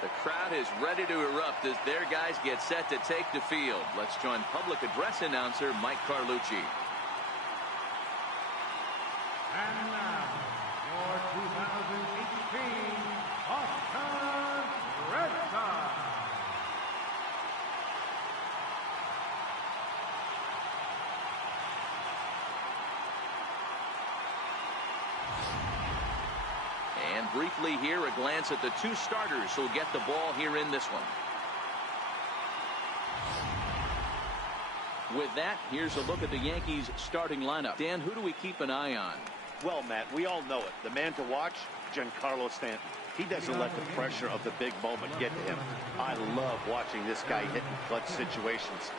The crowd is ready to erupt as their guys get set to take the field. Let's join public address announcer Mike Carlucci. And now, your 2018 Boston Red Sox. And briefly here, a glance at the two starters who'll get the ball here in this one. With that, here's a look at the Yankees starting lineup. Dan, who do we keep an eye on? Well, Matt, we all know it. The man to watch, Giancarlo Stanton. He doesn't let the pressure of the big moment get to him. I love watching this guy hit in clutch situations.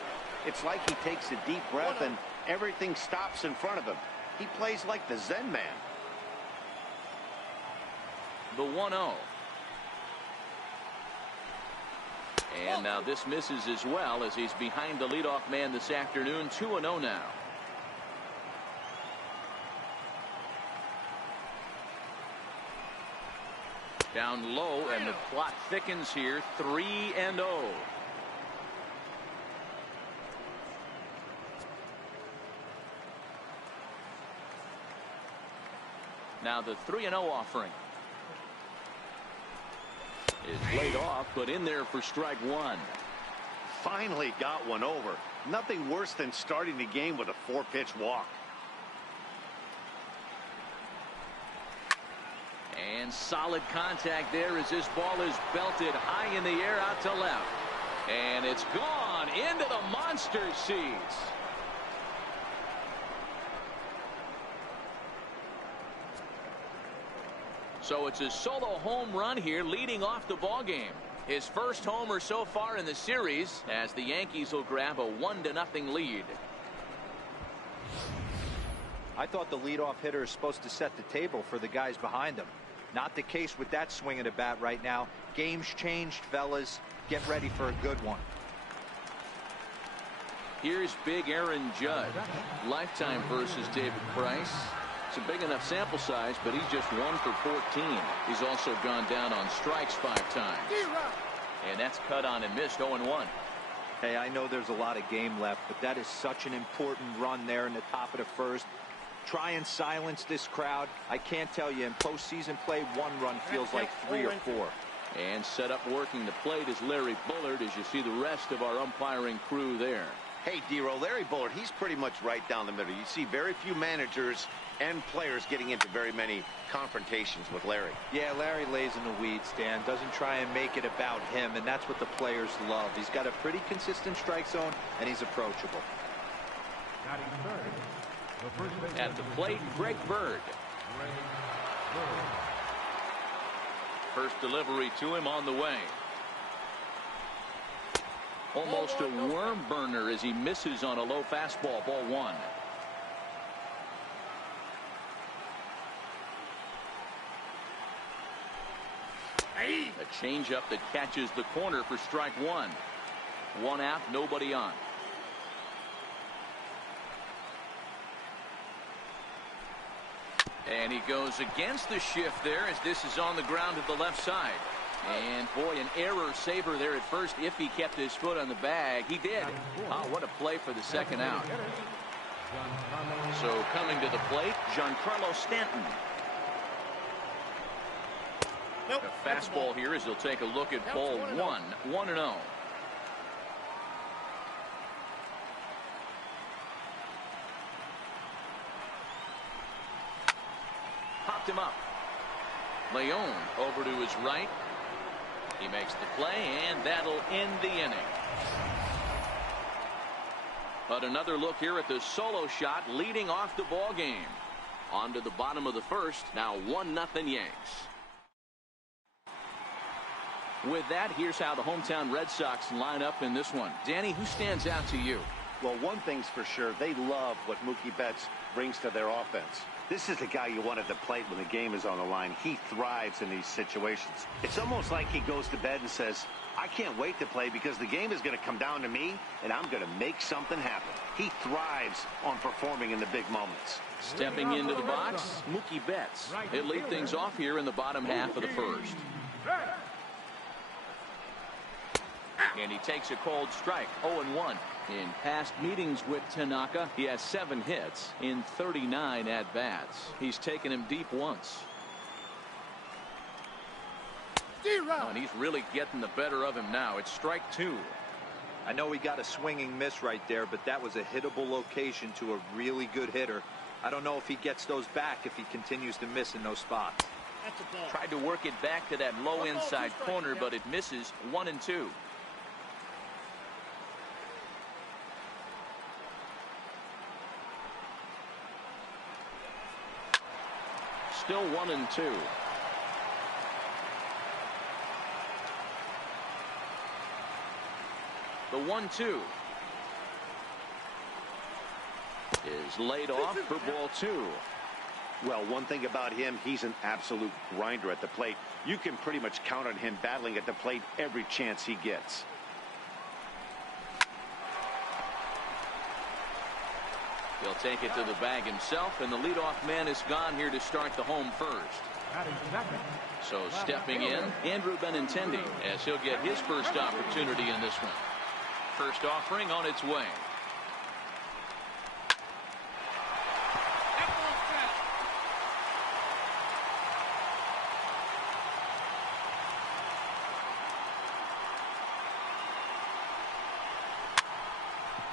It's like he takes a deep breath and everything stops in front of him. He plays like the Zen man. The 1-0. And now this misses as well as he's behind the leadoff man this afternoon. 2-0 now. Down low, and the plot thickens here. 3-0. Now the 3-0 offering is laid off, but in there for strike one. Finally got one over. Nothing worse than starting the game with a 4-pitch walk. And solid contact there as this ball is belted high in the air out to left. And it's gone into the monster seats. So it's a solo home run here leading off the ball game. His first homer so far in the series as the Yankees will grab a 1-0 lead. I thought the leadoff hitter is supposed to set the table for the guys behind him. Not the case with that swing of the bat right now. Game's changed, fellas. Get ready for a good one. Here's big Aaron Judge. Lifetime versus David Price. It's a big enough sample size, but he's just 1 for 14. He's also gone down on strikes 5 times. And that's cut on and missed. 0-1. Hey, I know there's a lot of game left, but that is such an important run there in the top of the first. Try and silence this crowd. I can't tell you, in postseason play, 1 run feels like 3 or 4. And set up working the plate is Larry Bullard as you see the rest of our umpiring crew there. Hey, D-Row, Larry Bullard, he's pretty much right down the middle. You see very few managers and players getting into very many confrontations with Larry. Yeah, Larry lays in the weeds, Dan. Doesn't try and make it about him, and that's what the players love. He's got a pretty consistent strike zone, and he's approachable. At the plate, Greg Bird. First delivery to him on the way. Almost a worm burner as he misses on a low fastball. Ball 1. A changeup that catches the corner for strike 1. 1 out, nobody on. And he goes against the shift there as this is on the ground to the left side. And boy, an error saver there at first if he kept his foot on the bag. He did. Oh, what a play for the second out. So coming to the plate, Giancarlo Stanton. A fastball here as he'll take a look at ball 1. 1-0. Popped him up. Leon over to his right. He makes the play, and that'll end the inning. But another look here at the solo shot leading off the ball game. On to the bottom of the first. Now 1-0 Yanks. With that, here's how the hometown Red Sox line up in this one. Danny, who stands out to you? Well, one thing's for sure. They love what Mookie Betts brings to their offense. This is the guy you want at the plate when the game is on the line. He thrives in these situations. It's almost like he goes to bed and says, I can't wait to play because the game is going to come down to me, and I'm going to make something happen. He thrives on performing in the big moments. Stepping into the box, Mookie Betts. He'll lead things off here in the bottom half of the first. And he takes a cold strike. 0-1. In past meetings with Tanaka, he has 7 hits in 39 at-bats. He's taken him deep once. Oh, and he's really getting the better of him now. It's strike 2. I know he got a swinging miss right there, but that was a hittable location to a really good hitter. I don't know if he gets those back if he continues to miss in those spots. Tried to work it back to that low inside corner, but it misses. 1-2. Still 1-2. The 1-2 is laid off for ball 2. Well, one thing about him, he's an absolute grinder at the plate. You can pretty much count on him battling at the plate every chance he gets. He'll take it to the bag himself, and the leadoff man is gone here to start the home first. So stepping in, Andrew Benintendi, as he'll get his first opportunity in this one. First offering on its way.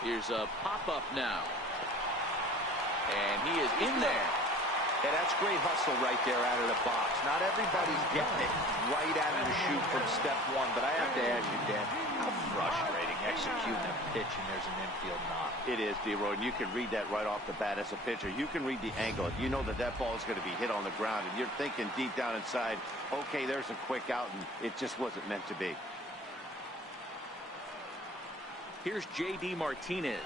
Here's a pop-up now. And he is in there. Yeah, that's great hustle right there out of the box. Not everybody's getting it right out of the chute from step 1, but I have to ask you, Dan, how frustrating executing a pitch and there's an infield knock. It is, D-Roy, and you can read that right off the bat as a pitcher. You can read the angle. You know that that ball is going to be hit on the ground, and you're thinking deep down inside, okay, there's a quick out, and it just wasn't meant to be. Here's J.D. Martinez,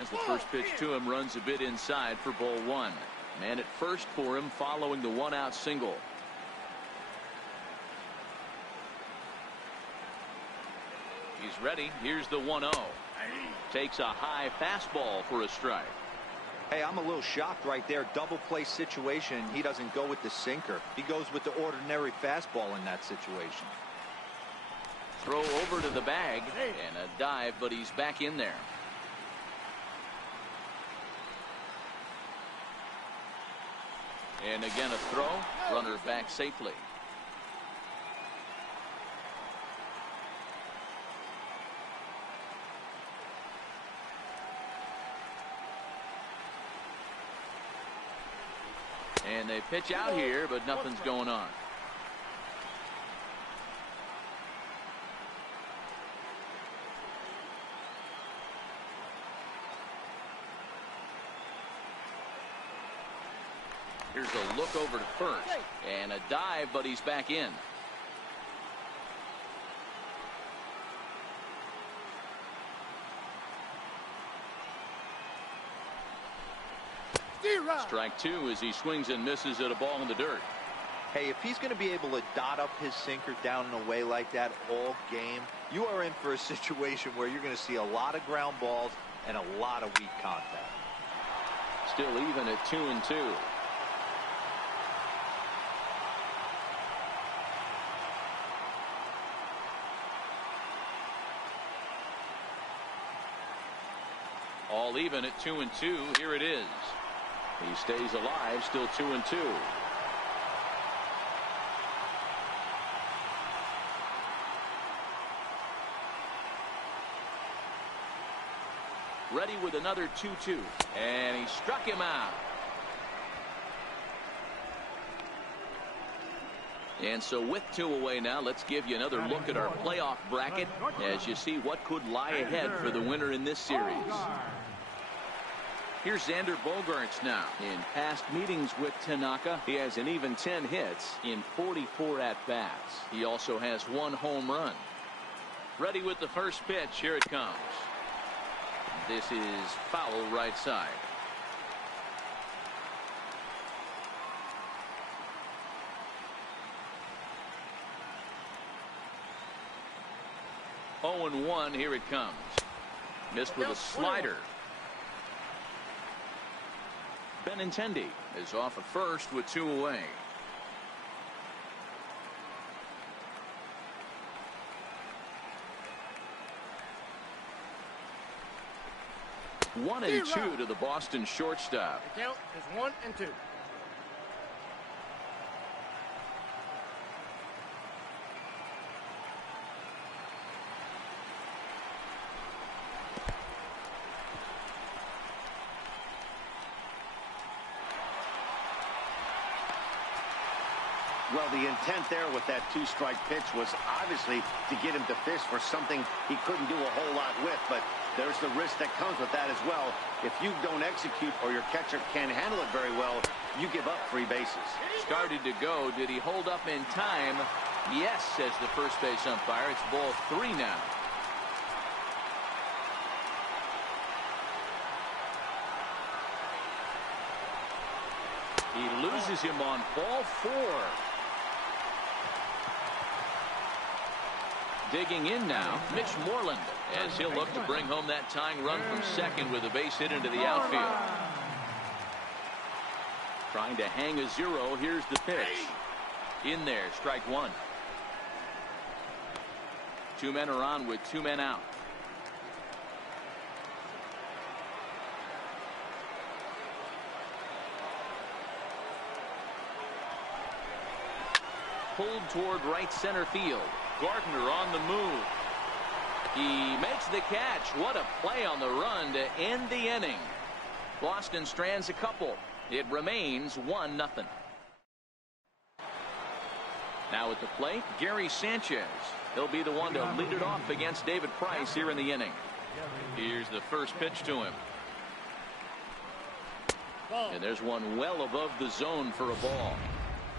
as the first pitch to him runs a bit inside for ball 1. Man at first for him following the 1-out single. He's ready. Here's the 1-0. Takes a high fastball for a strike. Hey, I'm a little shocked right there. Double play situation. He doesn't go with the sinker. He goes with the ordinary fastball in that situation. Throw over to the bag and a dive, but he's back in there. And again a throw. Runner back safely. And they pitch out here, but nothing's going on. Here's a look over to first and a dive, but he's back in. Strike 2 as he swings and misses at a ball in the dirt. Hey, if he's going to be able to dot up his sinker down and away like that all game, you are in for a situation where you're going to see a lot of ground balls and a lot of weak contact. Still even at 2-2. All even at 2-2. Here it is. He stays alive, still 2-2. Ready with another 2-2. And he struck him out. And so with 2 away now, let's give you another look at our playoff bracket as you see what could lie ahead for the winner in this series. Here's Xander Bogaerts now. In past meetings with Tanaka, he has an even 10 hits in 44 at-bats. He also has 1 home run. Ready with the first pitch. Here it comes. This is foul right side. Oh, 0-1. Here it comes. Missed with a slider. Benintendi is off at first with 2 away. 1-2 to the Boston shortstop. The count is 1-2. Well, the intent there with that two-strike pitch was obviously to get him to fish for something he couldn't do a whole lot with, but there's the risk that comes with that as well. If you don't execute or your catcher can't handle it very well, you give up 3 bases. Started to go. Did he hold up in time? Yes, says the first base umpire. It's ball 3 now. He loses him on ball 4. Digging in now, Mitch Moreland, as he'll look to bring home that tying run from second with a base hit into the outfield. Trying to hang a 0. Here's the pitch. In there, strike 1. 2 men are on with 2 men out. Pulled toward right center field. Gardner on the move. He makes the catch. What a play on the run to end the inning. Boston strands a couple. It remains 1-0. Now at the plate, Gary Sanchez. He'll be the one to lead it off against David Price here in the inning. Here's the first pitch to him. And there's one well above the zone for a ball.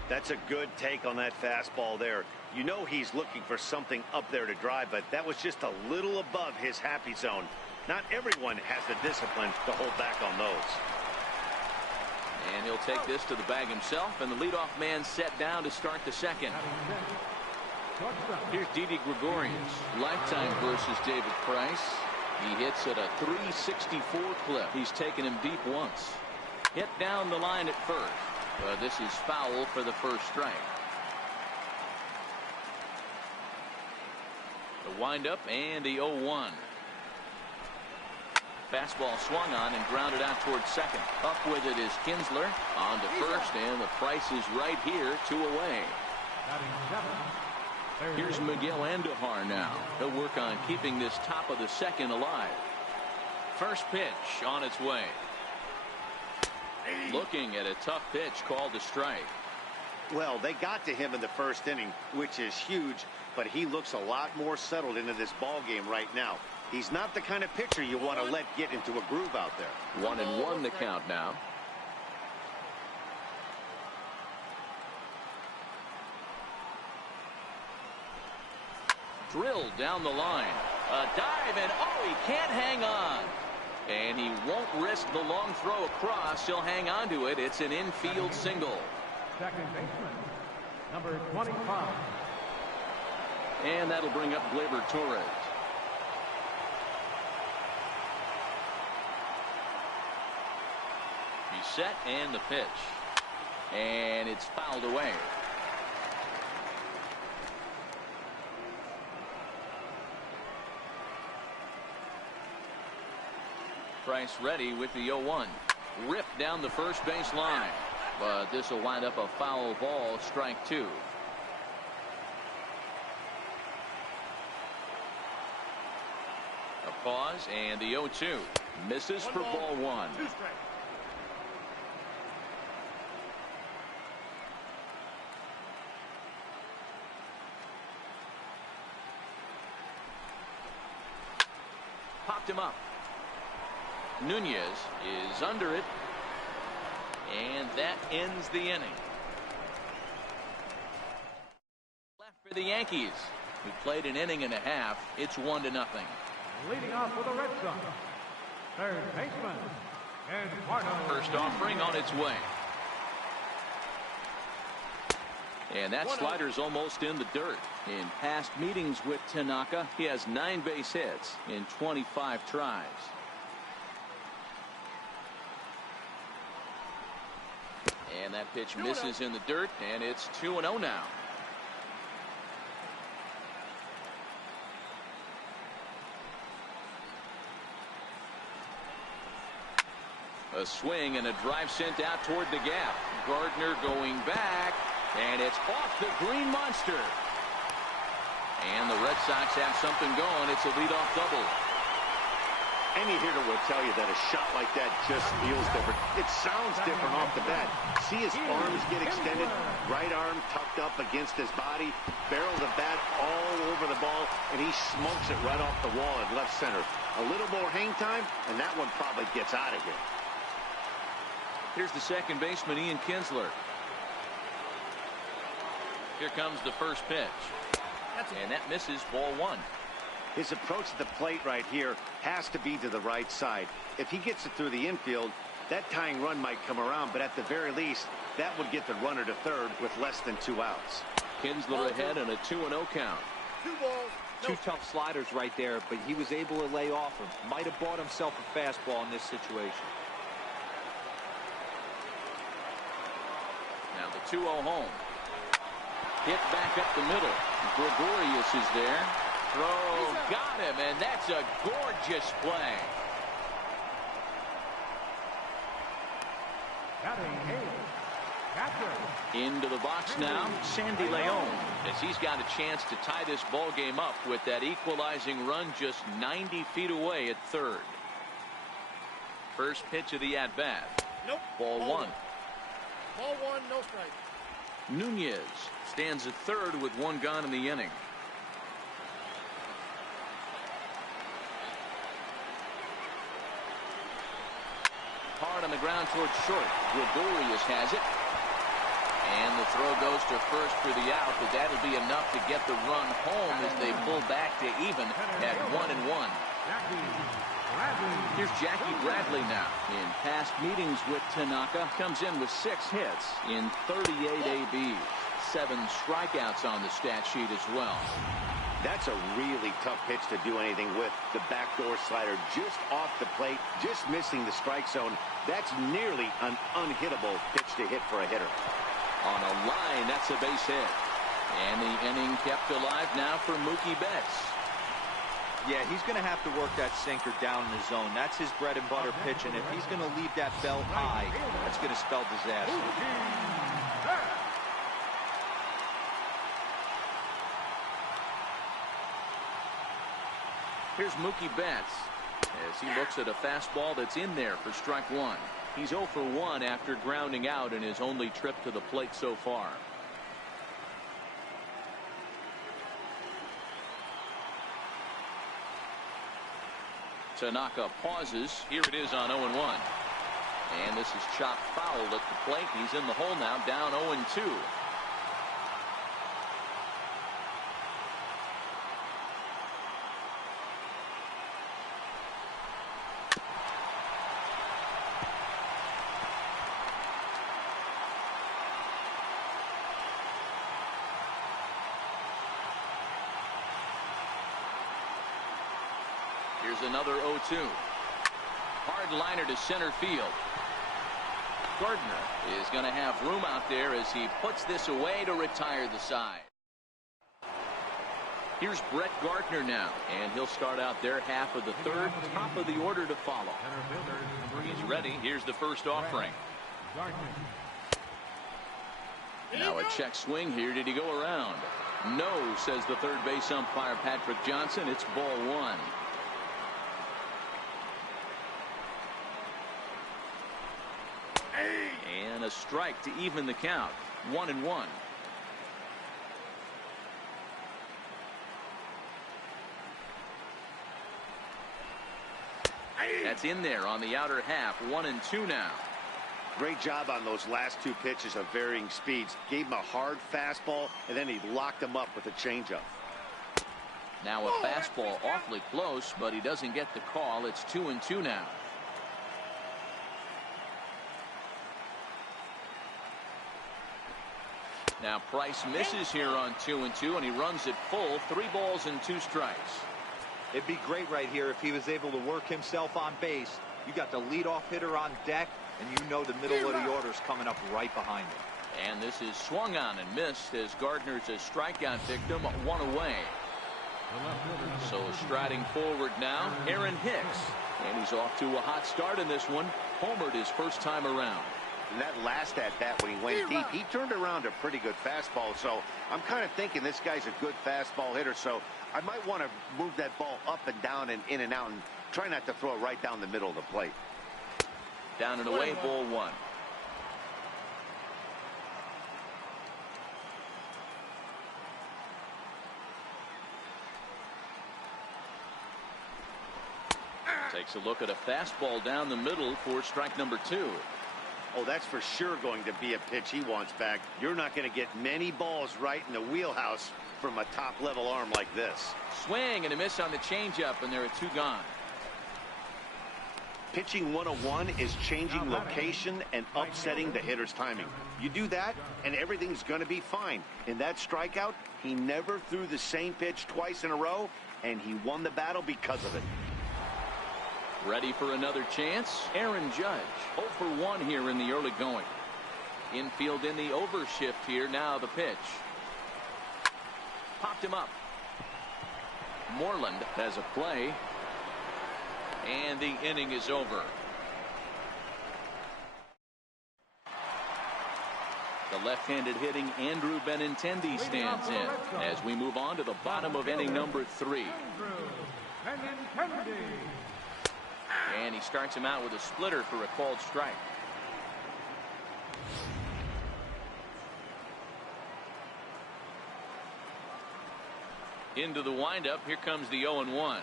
That's a good take on that fastball there. You know he's looking for something up there to drive, but that was just a little above his happy zone. Not everyone has the discipline to hold back on those. And he'll take this to the bag himself, and the leadoff man set down to start the second. Here's Didi Gregorius. Lifetime versus David Price. He hits at a 364 clip. He's taken him deep once. Hit down the line at first. This is foul for the first strike. The windup and the 0-1. Fastball swung on and grounded out towards second. Up with it is Kinsler. On to first, and the Price is right here, 2 away. Here's Miguel Andujar now. He'll work on keeping this top of the second alive. First pitch on its way. Looking at a tough pitch called a strike. Well, they got to him in the first inning, which is huge, but he looks a lot more settled into this ball game right now. He's not the kind of pitcher you want to let get into a groove out there. 1-1 the count now. Drilled down the line. A dive, and oh, he can't hang on. And he won't risk the long throw across. He'll hang on to it. It's an infield single. Second baseman, number 25. And that'll bring up Gleyber Torres. He's set, and the pitch. And it's fouled away. Price ready with the 0-1. Ripped down the first base line. But this will wind up a foul ball, strike 2. A pause, and the 0-2. Misses for ball 1. Popped him up. Nunez is under it, and that ends the inning. Left for the Yankees, who played an inning and a half. It's 1-0. Leading off for the Red Sox, third baseman, Eduardo. First offering on its way. And that slider's almost in the dirt. In past meetings with Tanaka, he has 9 base hits in 25 tries. And that pitch misses in the dirt, and it's 2-0 now. A swing and a drive sent out toward the gap. Gardner going back, and it's off the green monster. And the Red Sox have something going. It's a leadoff double. Any hitter will tell you that a shot like that just feels different. It sounds different off the bat. See his arms get extended, right arm tucked up against his body, barrel the bat all over the ball, and he smokes it right off the wall at left center. A little more hang time, and that one probably gets out of here. Here's the second baseman, Ian Kinsler. Here comes the first pitch. And that misses, ball one. His approach to the plate right here has to be to the right side. If he gets it through the infield, that tying run might come around, but at the very least, that would get the runner to third with less than 2 outs. Kinsler ahead and a 2-0 count. 2 balls. Two tough sliders right there, but he was able to lay off him. Might have bought himself a fastball in this situation. Now the 2-0 home. Hit back up the middle. Gregorius is there. Throw, got him, and that's a gorgeous play. Into the box now, Sandy Leon, as he's got a chance to tie this ball game up with that equalizing run just 90 feet away at third. First pitch of the at-bat. Nope. Ball one. Ball one, no strike. Nunez stands at third with 1 gone in the inning. Hard on the ground towards short. Gregorius has it. And the throw goes to first for the out, but that'll be enough to get the run home as they pull back to even at 1-1. Here's Jackie Bradley now. In past meetings with Tanaka, comes in with 6 hits in 38 ABs. 7 strikeouts on the stat sheet as well. That's a really tough pitch to do anything with. The backdoor slider just off the plate, just missing the strike zone. That's nearly an unhittable pitch to hit for a hitter. On a line, that's a base hit. And the inning kept alive now for Mookie Betts. Yeah, he's going to have to work that sinker down in the zone. That's his bread and butter pitch, and if he's going to leave that belt high, that's going to spell disaster. Here's Mookie Betts as he looks at a fastball that's in there for strike one. He's 0 for 1 after grounding out in his only trip to the plate so far. Tanaka pauses. Here it is on 0-1. And this is chopped foul at the plate. He's in the hole now, down 0-2. Here's another 0-2. Hard liner to center field. Gardner is going to have room out there as he puts this away to retire the side. Here's Brett Gardner now, and he'll start out their half of the third, top of the order to follow. He's ready. Here's the first offering. Now a check swing here. Did he go around? No, says the third base umpire Patrick Johnson. It's ball one. And a strike to even the count. 1-1. That's in there on the outer half. 1-2 now. Great job on those last 2 pitches of varying speeds. Gave him a hard fastball, and then he locked him up with a changeup. Now a fastball awfully close, but he doesn't get the call. It's 2-2 now. Now Price misses here on 2-2, and he runs it full. 3 balls and 2 strikes. It'd be great right here if he was able to work himself on base. You got the leadoff hitter on deck, and you know the middle of the order's coming up right behind him. And this is swung on and missed as Gardner's a strikeout victim, 1 away. So striding forward now, Aaron Hicks. And he's off to a hot start in this one. Homered his first time around. And that last at-bat when he went deep, he turned around a pretty good fastball. So I'm kind of thinking this guy's a good fastball hitter. So I might want to move that ball up and down and in and out and try not to throw it right down the middle of the plate. Down and away, ball one. Takes a look at a fastball down the middle for strike number 2. Oh, that's for sure going to be a pitch he wants back. You're not going to get many balls right in the wheelhouse from a top-level arm like this. Swing and a miss on the changeup, and there are 2 gone. Pitching 101 is changing location and upsetting the hitter's timing. You do that, and everything's going to be fine. In that strikeout, he never threw the same pitch twice in a row, and he won the battle because of it. Ready for another chance? Aaron Judge, 0 for 1 here in the early going. Infield in the overshift here. Now the pitch. Popped him up. Moreland has a play. And the inning is over. The left-handed hitting Andrew Benintendi stands in as we move on to the bottom of inning number 3. And he starts him out with a splitter for a called strike. Into the windup. Here comes the 0-1.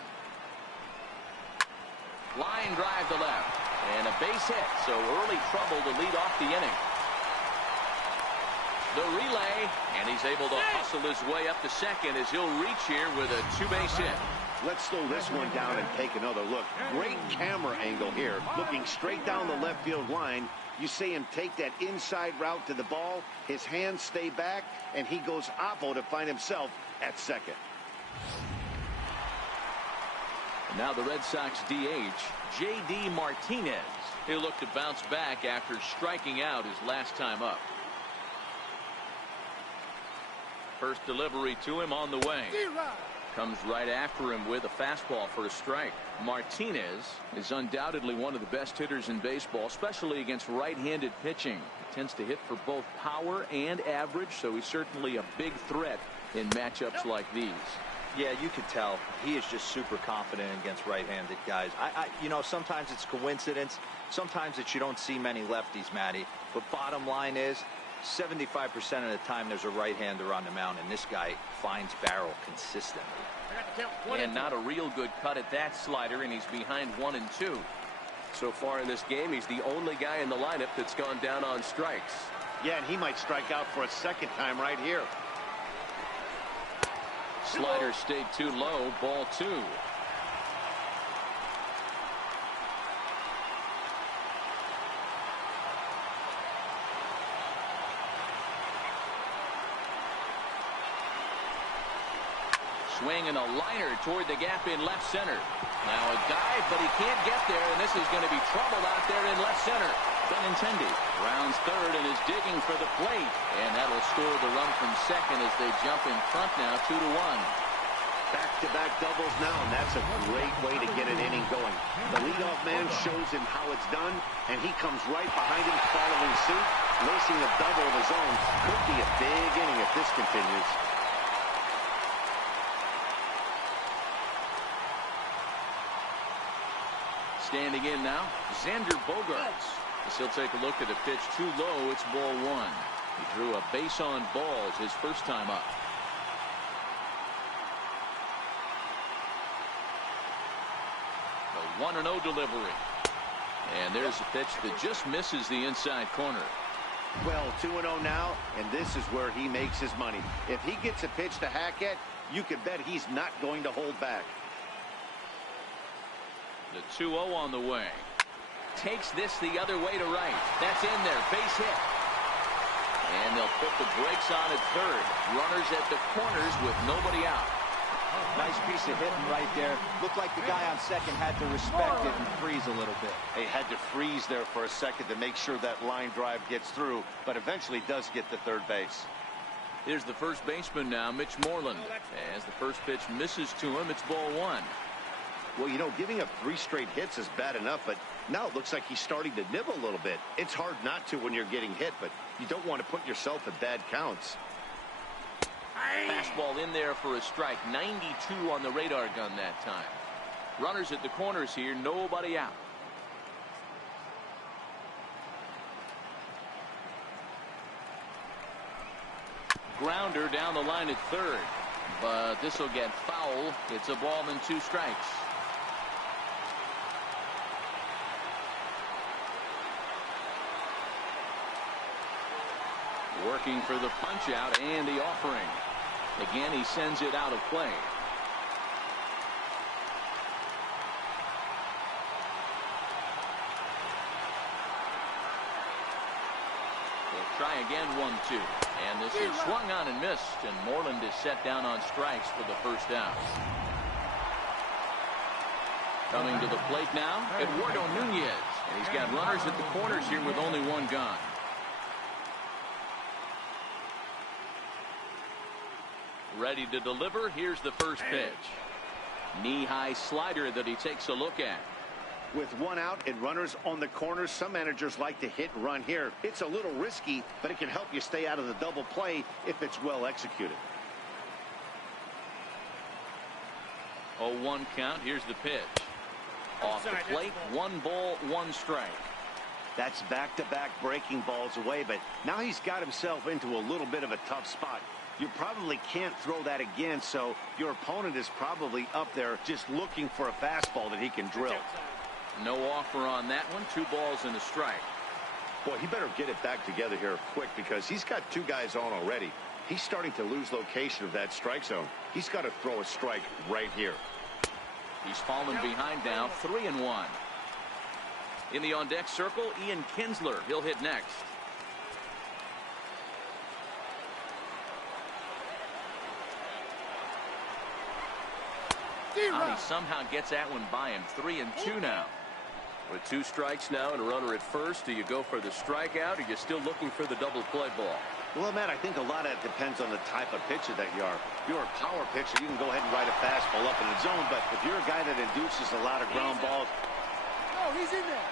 Line drive to left. And a base hit. So early trouble to lead off the inning. The relay. And he's able to hustle his way up to second as he'll reach here with a 2-base hit. Let's slow this one down and take another look. Great camera angle here. Looking straight down the left field line. You see him take that inside route to the ball. His hands stay back, and he goes oppo to find himself at second. And now the Red Sox DH, J.D. Martinez. He'll look to bounce back after striking out his last time up. First delivery to him on the way. Comes right after him with a fastball for a strike. Martinez is undoubtedly one of the best hitters in baseball, especially against right-handed pitching. He tends to hit for both power and average, so he's certainly a big threat in matchups like these. Yeah, you could tell he is just super confident against right-handed guys. You know, sometimes it's coincidence. Sometimes it's you don't see many lefties, Matty. But bottom line is 75% of the time there's a right-hander on the mound, and this guy finds barrel consistently. And not a real good cut at that slider, and he's behind 1 and 2. So far in this game, he's the only guy in the lineup that's gone down on strikes. Yeah, and he might strike out for a second time right here. Slider stayed too low. Ball 2. Swing and a liner toward the gap in left center. Now a dive, but he can't get there, and this is going to be trouble out there in left center. Benintendi rounds third and is digging for the plate, and that'll score the run from second as they jump in front now 2-1. Back-to-back doubles now, and that's a great way to get an inning going. The leadoff man shows him how it's done, and he comes right behind him following suit, lacing a double of his own. Could be a big inning if this continues. Standing in now, Xander Bogaerts. As he'll take a look at a pitch too low. It's ball 1. He drew a base on balls his first time up. The 1-0 delivery. And there's a pitch that just misses the inside corner. Well, 2-0 now, and this is where he makes his money. If he gets a pitch to hack at, you can bet he's not going to hold back. The 2-0 on the way. Takes this the other way to right. That's in there. Base hit. And they'll put the brakes on at third. Runners at the corners with nobody out. Nice piece of hitting right there. Looked like the guy on second had to respect it and freeze a little bit. He had to freeze there for a second to make sure that line drive gets through, but eventually does get to third base. Here's the first baseman now, Mitch Moreland. As the first pitch misses to him, it's ball one. Well, you know, giving up 3 straight hits is bad enough, but now it looks like he's starting to nibble a little bit. It's hard not to when you're getting hit, but you don't want to put yourself at bad counts. Fastball in there for a strike. 92 on the radar gun that time. Runners at the corners here, nobody out. Grounder down the line at third, but this will get foul. It's a ball and 2 strikes. Working for the punch out and the offering. Again, he sends it out of play. They'll try again, 1-2. And this is swung on and missed, and Moreland is set down on strikes for the first out. Coming to the plate now, Eduardo Nunez. And he's got runners at the corners here with only 1 gone. Ready to deliver. Here's the first pitch. Knee-high slider that he takes a look at. With 1 out and runners on the corners, some managers like to hit and run here. It's a little risky, but it can help you stay out of the double play if it's well executed. 0-1 count. Here's the pitch. Off the plate, 1 ball, 1 strike. That's back-to-back breaking balls away, but now he's got himself into a little bit of a tough spot. You probably can't throw that again, so your opponent is probably up there just looking for a fastball that he can drill. No offer on that one. 2 balls and a strike. Boy, he better get it back together here quick because he's got 2 guys on already. He's starting to lose location of that strike zone. He's got to throw a strike right here. He's fallen behind now, 3-1. In the on-deck circle, Ian Kinsler. He'll hit next. He somehow gets that one by him. 3-2 now. With 2 strikes now and a runner at first, do you go for the strikeout or are you still looking for the double play ball? Well, Matt, I think a lot of it depends on the type of pitcher that you are. If you're a power pitcher, you can go ahead and ride a fastball up in the zone, but if you're a guy that induces a lot of ground balls. No, he's in there.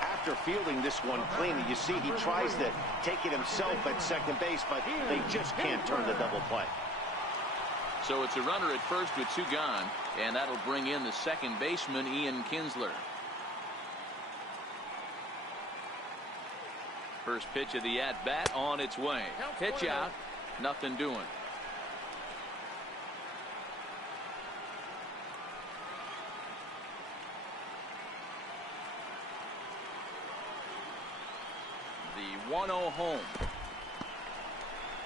After fielding this one cleanly, you see he tries to take it himself at second base, but they just can't turn the double play. So it's a runner at first with 2 gone, and that'll bring in the second baseman, Ian Kinsler. First pitch of the at-bat on its way. Pitch out, nothing doing. The 1-0 home.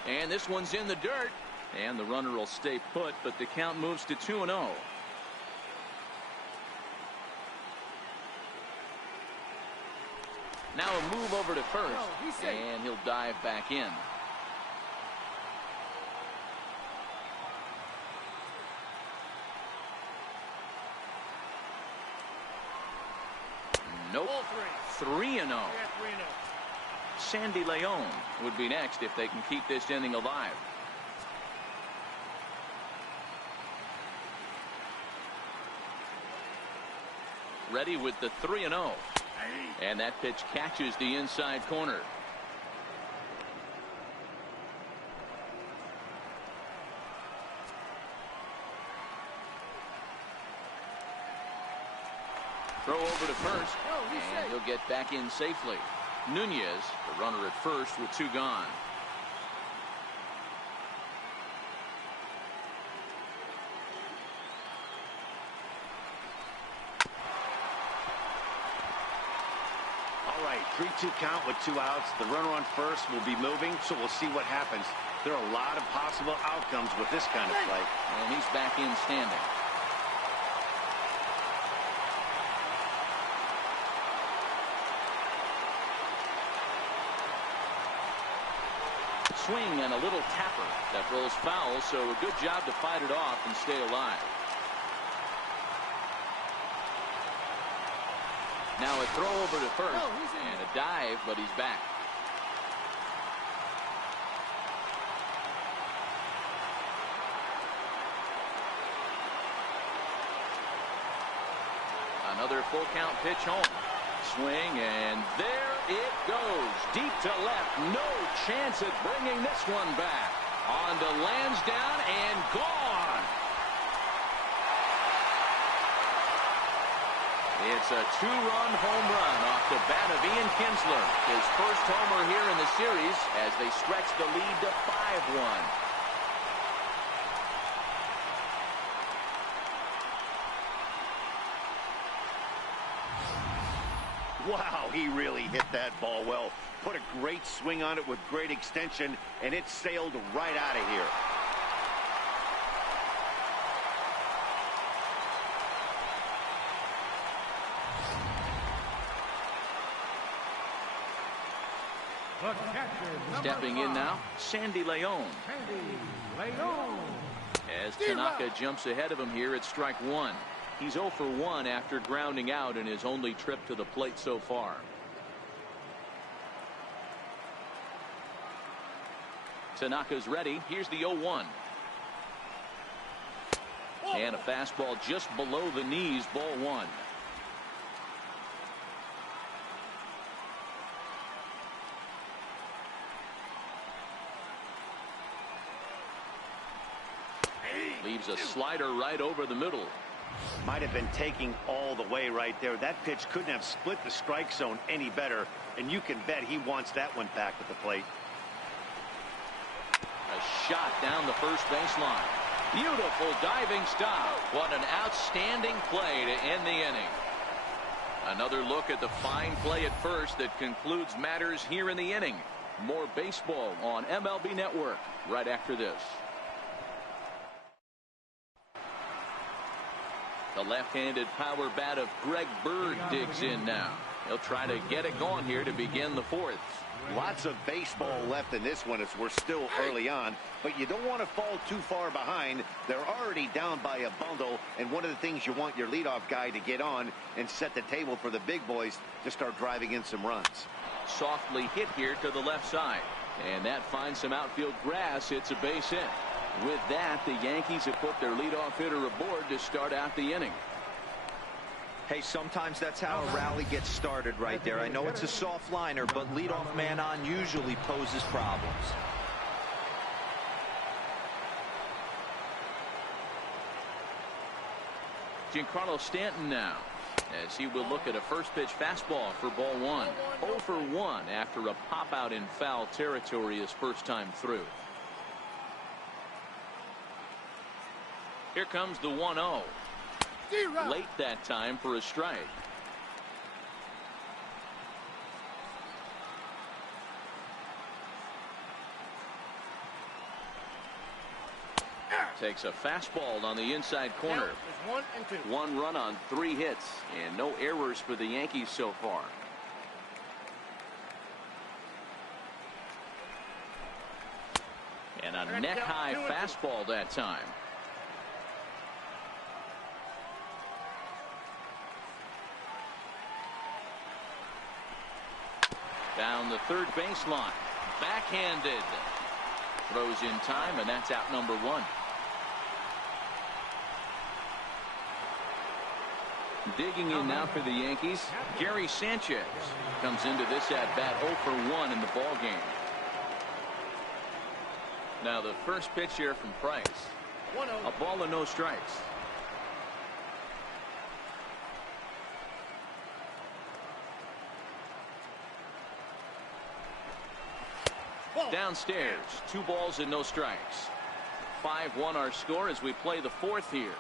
And this one's in the dirt. And the runner will stay put, but the count moves to 2-0. Now a move over to first, and he'll dive back in. Nope. 3-0. Sandy Leon would be next if they can keep this inning alive. Ready with the 3-0. And that pitch catches the inside corner. Throw over to first, and he'll get back in safely. Nunez, the runner at first with 2 gone. All right, 3-2 count with 2 outs. The runner on first will be moving, so we'll see what happens. There are a lot of possible outcomes with this kind of play. And he's back in standing. Swing and a little tapper that rolls foul, so a good job to fight it off and stay alive. Now a throw over to first and a dive, but he's back. Another full count pitch home. Swing, and there it goes. Deep to left. No chance at bringing this one back. On to Lansdowne and gone. It's a two-run home run off the bat of Ian Kinsler. His first homer here in the series as they stretch the lead to 5-1. Wow, he really hit that ball well. Put a great swing on it with great extension, and it sailed right out of here. The catcher, Stepping in now, Sandy Leon. Sandy Leon. As Tanaka jumps ahead of him here at strike one. He's 0 for 1 after grounding out in his only trip to the plate so far. Tanaka's ready. Here's the 0-1. And a fastball just below the knees, ball one. Leaves a slider right over the middle. Might have been taking all the way right there. That pitch couldn't have split the strike zone any better, and you can bet he wants that one back at the plate. A shot down the first baseline. Beautiful diving stop. What an outstanding play to end the inning. Another look at the fine play at first that concludes matters here in the inning. More baseball on MLB Network right after this. The left-handed power bat of Greg Bird digs in now. He'll try to get it going here to begin the fourth. Lots of baseball left in this one as we're still early on, but you don't want to fall too far behind. They're already down by a bundle, and one of the things you want your leadoff guy to get on and set the table for the big boys to start driving in some runs. Softly hit here to the left side, and that finds some outfield grass. It's a base hit. With that, the Yankees have put their leadoff hitter aboard to start out the inning. Hey, sometimes that's how a rally gets started right there. I know it's a soft liner, but leadoff man on usually poses problems. Giancarlo Stanton now, as he will look at a first pitch fastball for ball one. 0 for 1 after a pop out in foul territory his first time through. Here comes the 1-0. Late that time for a strike. Takes a fastball on the inside corner. 1 and 2. 1 run on 3 hits and no errors for the Yankees so far. And a neck high fastball that time. Down the third baseline. Backhanded. Throws in time, and that's out number 1. Digging in now for the Yankees, Gary Sanchez comes into this at bat 0 for 1 in the ball game. Now the first pitch here from Price. A ball and no strikes. Downstairs, 2 balls and no strikes. 5-1 our score as we play the fourth here.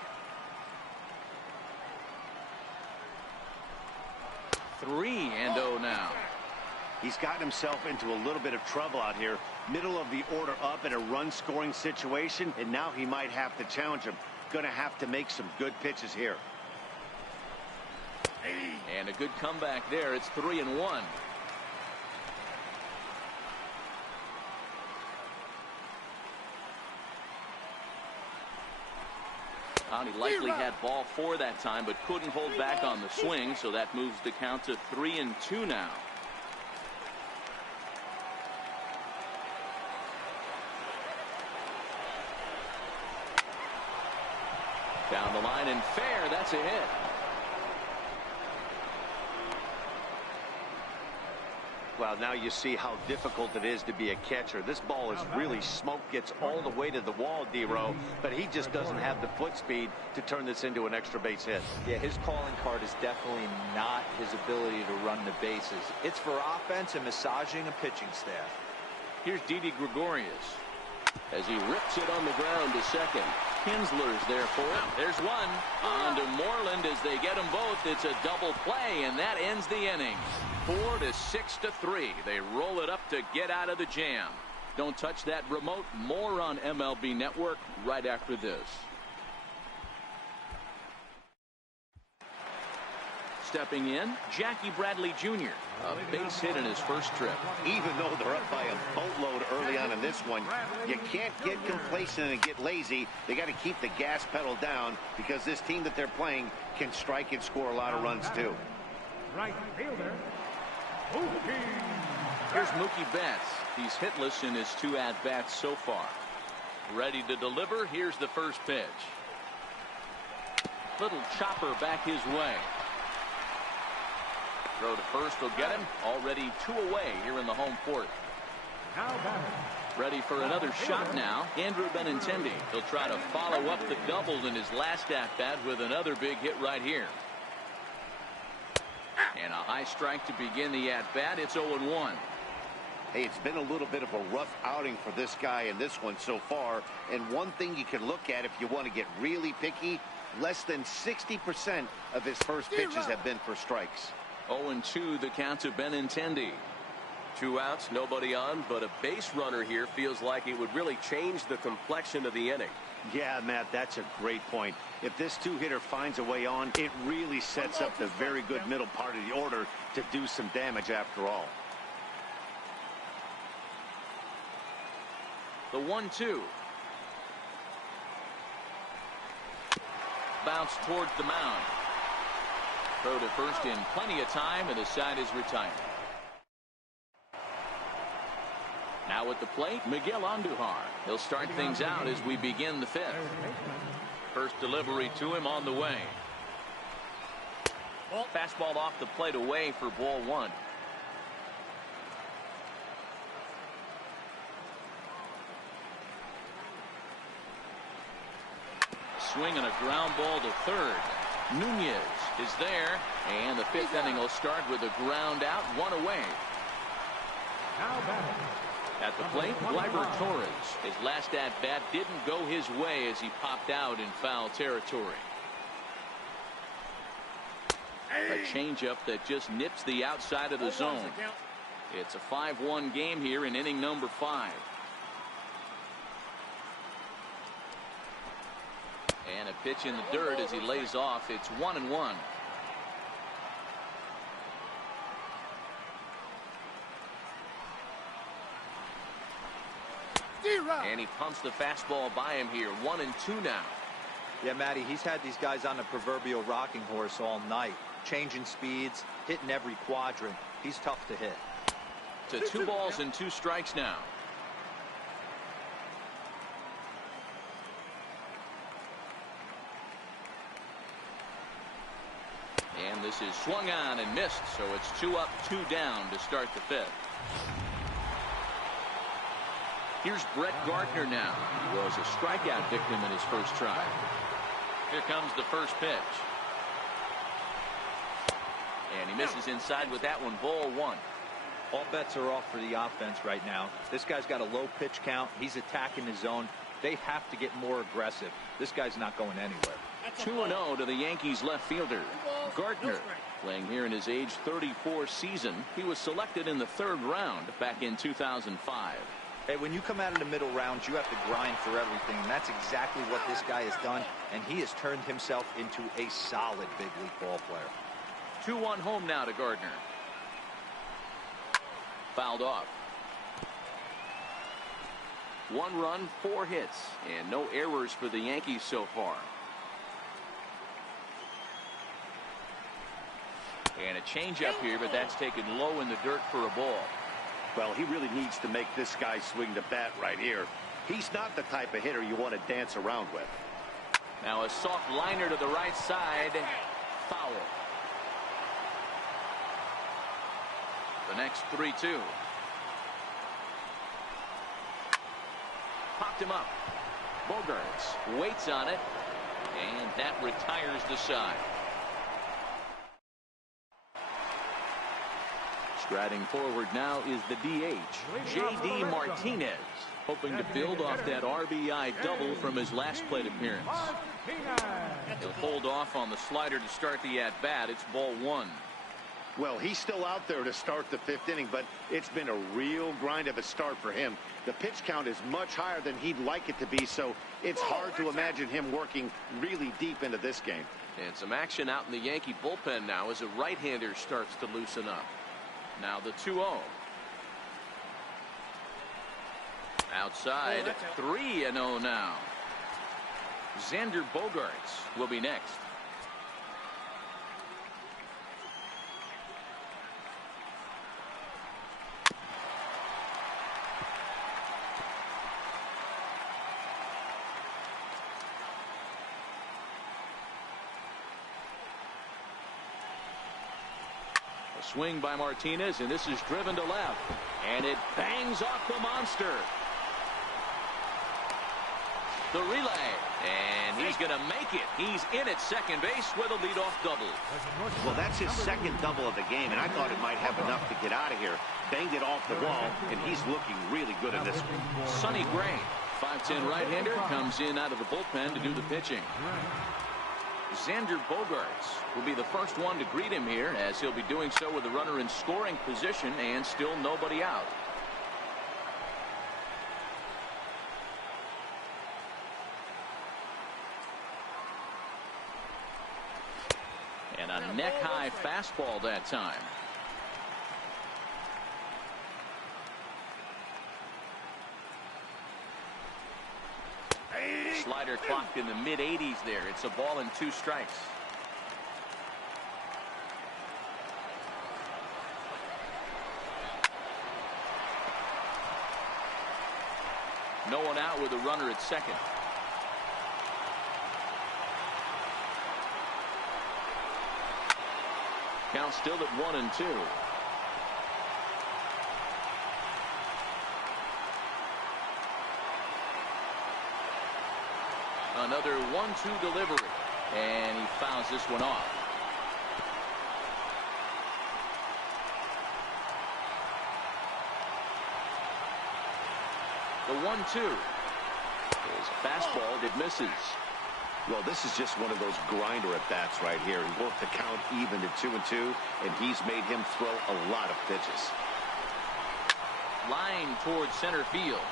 3-0 now. He's gotten himself into a little bit of trouble out here. Middle of the order up in a run scoring situation, and now he might have to challenge him. Gonna have to make some good pitches here. And a good comeback there. It's 3-1. He likely had ball 4 that time, but couldn't hold back on the swing, so that moves the count to 3-2 now. Down the line and fair. That's a hit. Well, now you see how difficult it is to be a catcher. This ball is really smoke, gets all the way to the wall, D-Row, but he just doesn't have the foot speed to turn this into an extra base hit. Yeah, his calling card is definitely not his ability to run the bases. It's for offense and massaging a pitching staff. Here's Didi Gregorius as he rips it on the ground to second. Kinsler's there for it. There's one. On to Moreland as they get them both. It's a double play, and that ends the inning. 4-6-3. They roll it up to get out of the jam. Don't touch that remote. More on MLB Network right after this. Stepping in, Jackie Bradley Jr. A base hit in his first trip. Even though they're up by a boatload early on in this one, you can't get complacent and get lazy. They got to keep the gas pedal down because this team that they're playing can strike and score a lot of runs too. Right fielder, Mookie. Here's Mookie Betts. He's hitless in his 2 at-bats so far. Ready to deliver. Here's the first pitch. Little chopper back his way. Throw to first will get him. Already 2 away here in the home fourth. Now batting. Ready for another shot now. Andrew Benintendi. He'll try to follow up the double in his last at-bat with another big hit right here. And a high strike to begin the at-bat. It's 0-1. Hey, it's been a little bit of a rough outing for this guy in this one so far. And one thing you can look at if you want to get really picky, less than 60% of his first pitches have been for strikes. 0-2 the count to Benintendi. 2 outs, nobody on, but a base runner here feels like it would really change the complexion of the inning. Yeah, Matt, that's a great point. If this 2-hitter finds a way on, it really sets up the very good middle part of the order to do some damage after all. The 1-2. Bounce towards the mound. Throw to first in plenty of time, and the side is retired. Now at the plate, Miguel Andujar. He'll start things out as we begin the 5th. First delivery to him on the way. Fastball off the plate away for ball 1. Swing and a ground ball to third. Nunez is there, and the 5th inning will start with a ground out, 1 away. Now batting. At the plate, Gleyber Torres. His last at-bat didn't go his way as he popped out in foul territory. A changeup that just nips the outside of the zone. It's a 5-1 game here in inning number 5. And a pitch in the dirt as he lays off. It's 1-1. And he pumps the fastball by him here. 1-2 now. Yeah, Matty, he's had these guys on the proverbial rocking horse all night. Changing speeds, hitting every quadrant. He's tough to hit. To 2 balls and 2 strikes now. And this is swung on and missed, so it's 2 up, 2 down to start the 5th. Here's Brett Gardner now. He was a strikeout victim in his first try. Here comes the first pitch. And he misses inside with that one, ball 1. All bets are off for the offense right now. This guy's got a low pitch count. He's attacking his zone. They have to get more aggressive. This guy's not going anywhere. 2-0 to the Yankees left fielder, Gardner. Playing here in his age 34 season. He was selected in the 3rd round back in 2005. Hey, when you come out of the middle rounds, you have to grind for everything, and that's exactly what this guy has done, and he has turned himself into a solid big league ball player. 2-1 home now to Gardner. Fouled off. 1 run, 4 hits, and no errors for the Yankees so far. And a changeup here, but that's taken low in the dirt for a ball. Well, he really needs to make this guy swing the bat right here. He's not the type of hitter you want to dance around with. Now a soft liner to the right side. Foul. The next 3-2. Popped him up. Bogaerts waits on it, and that retires the side. Striding forward now is the DH, J.D. Martinez, hoping to build off that RBI double from his last plate appearance. He'll hold off on the slider to start the at-bat. It's ball one. Well, he's still out there to start the fifth inning, but it's been a real grind of a start for him. The pitch count is much higher than he'd like it to be, so it's hard to imagine him working really deep into this game. And some action out in the Yankee bullpen now as a right-hander starts to loosen up. Now the 2-0. Outside, 3-0 now. Xander Bogaerts will be next. Swing by Martinez, and this is driven to left, and it bangs off the monster. The relay, and he's going to make it. He's in at second base with a leadoff double. Well, that's his second double of the game, and I thought it might have enough to get out of here. Banged it off the wall, and he's looking really good in this one. Sonny Gray, 5'10" right-hander, comes in out of the bullpen to do the pitching. Xander Bogaerts will be the first one to greet him here, as he'll be doing so with the runner in scoring position and still nobody out. And a neck-high fastball that time. Slider clocked in the mid-80s there. It's a ball and 2 strikes. No one out with a runner at second. Count still at 1-2. Another 1-2 delivery, and he fouls this one off. The 1-2 is a fastball that misses. Well, this is just one of those grinder at bats right here. He worked the count even to 2-2, and he's made him throw a lot of pitches. Line towards center field.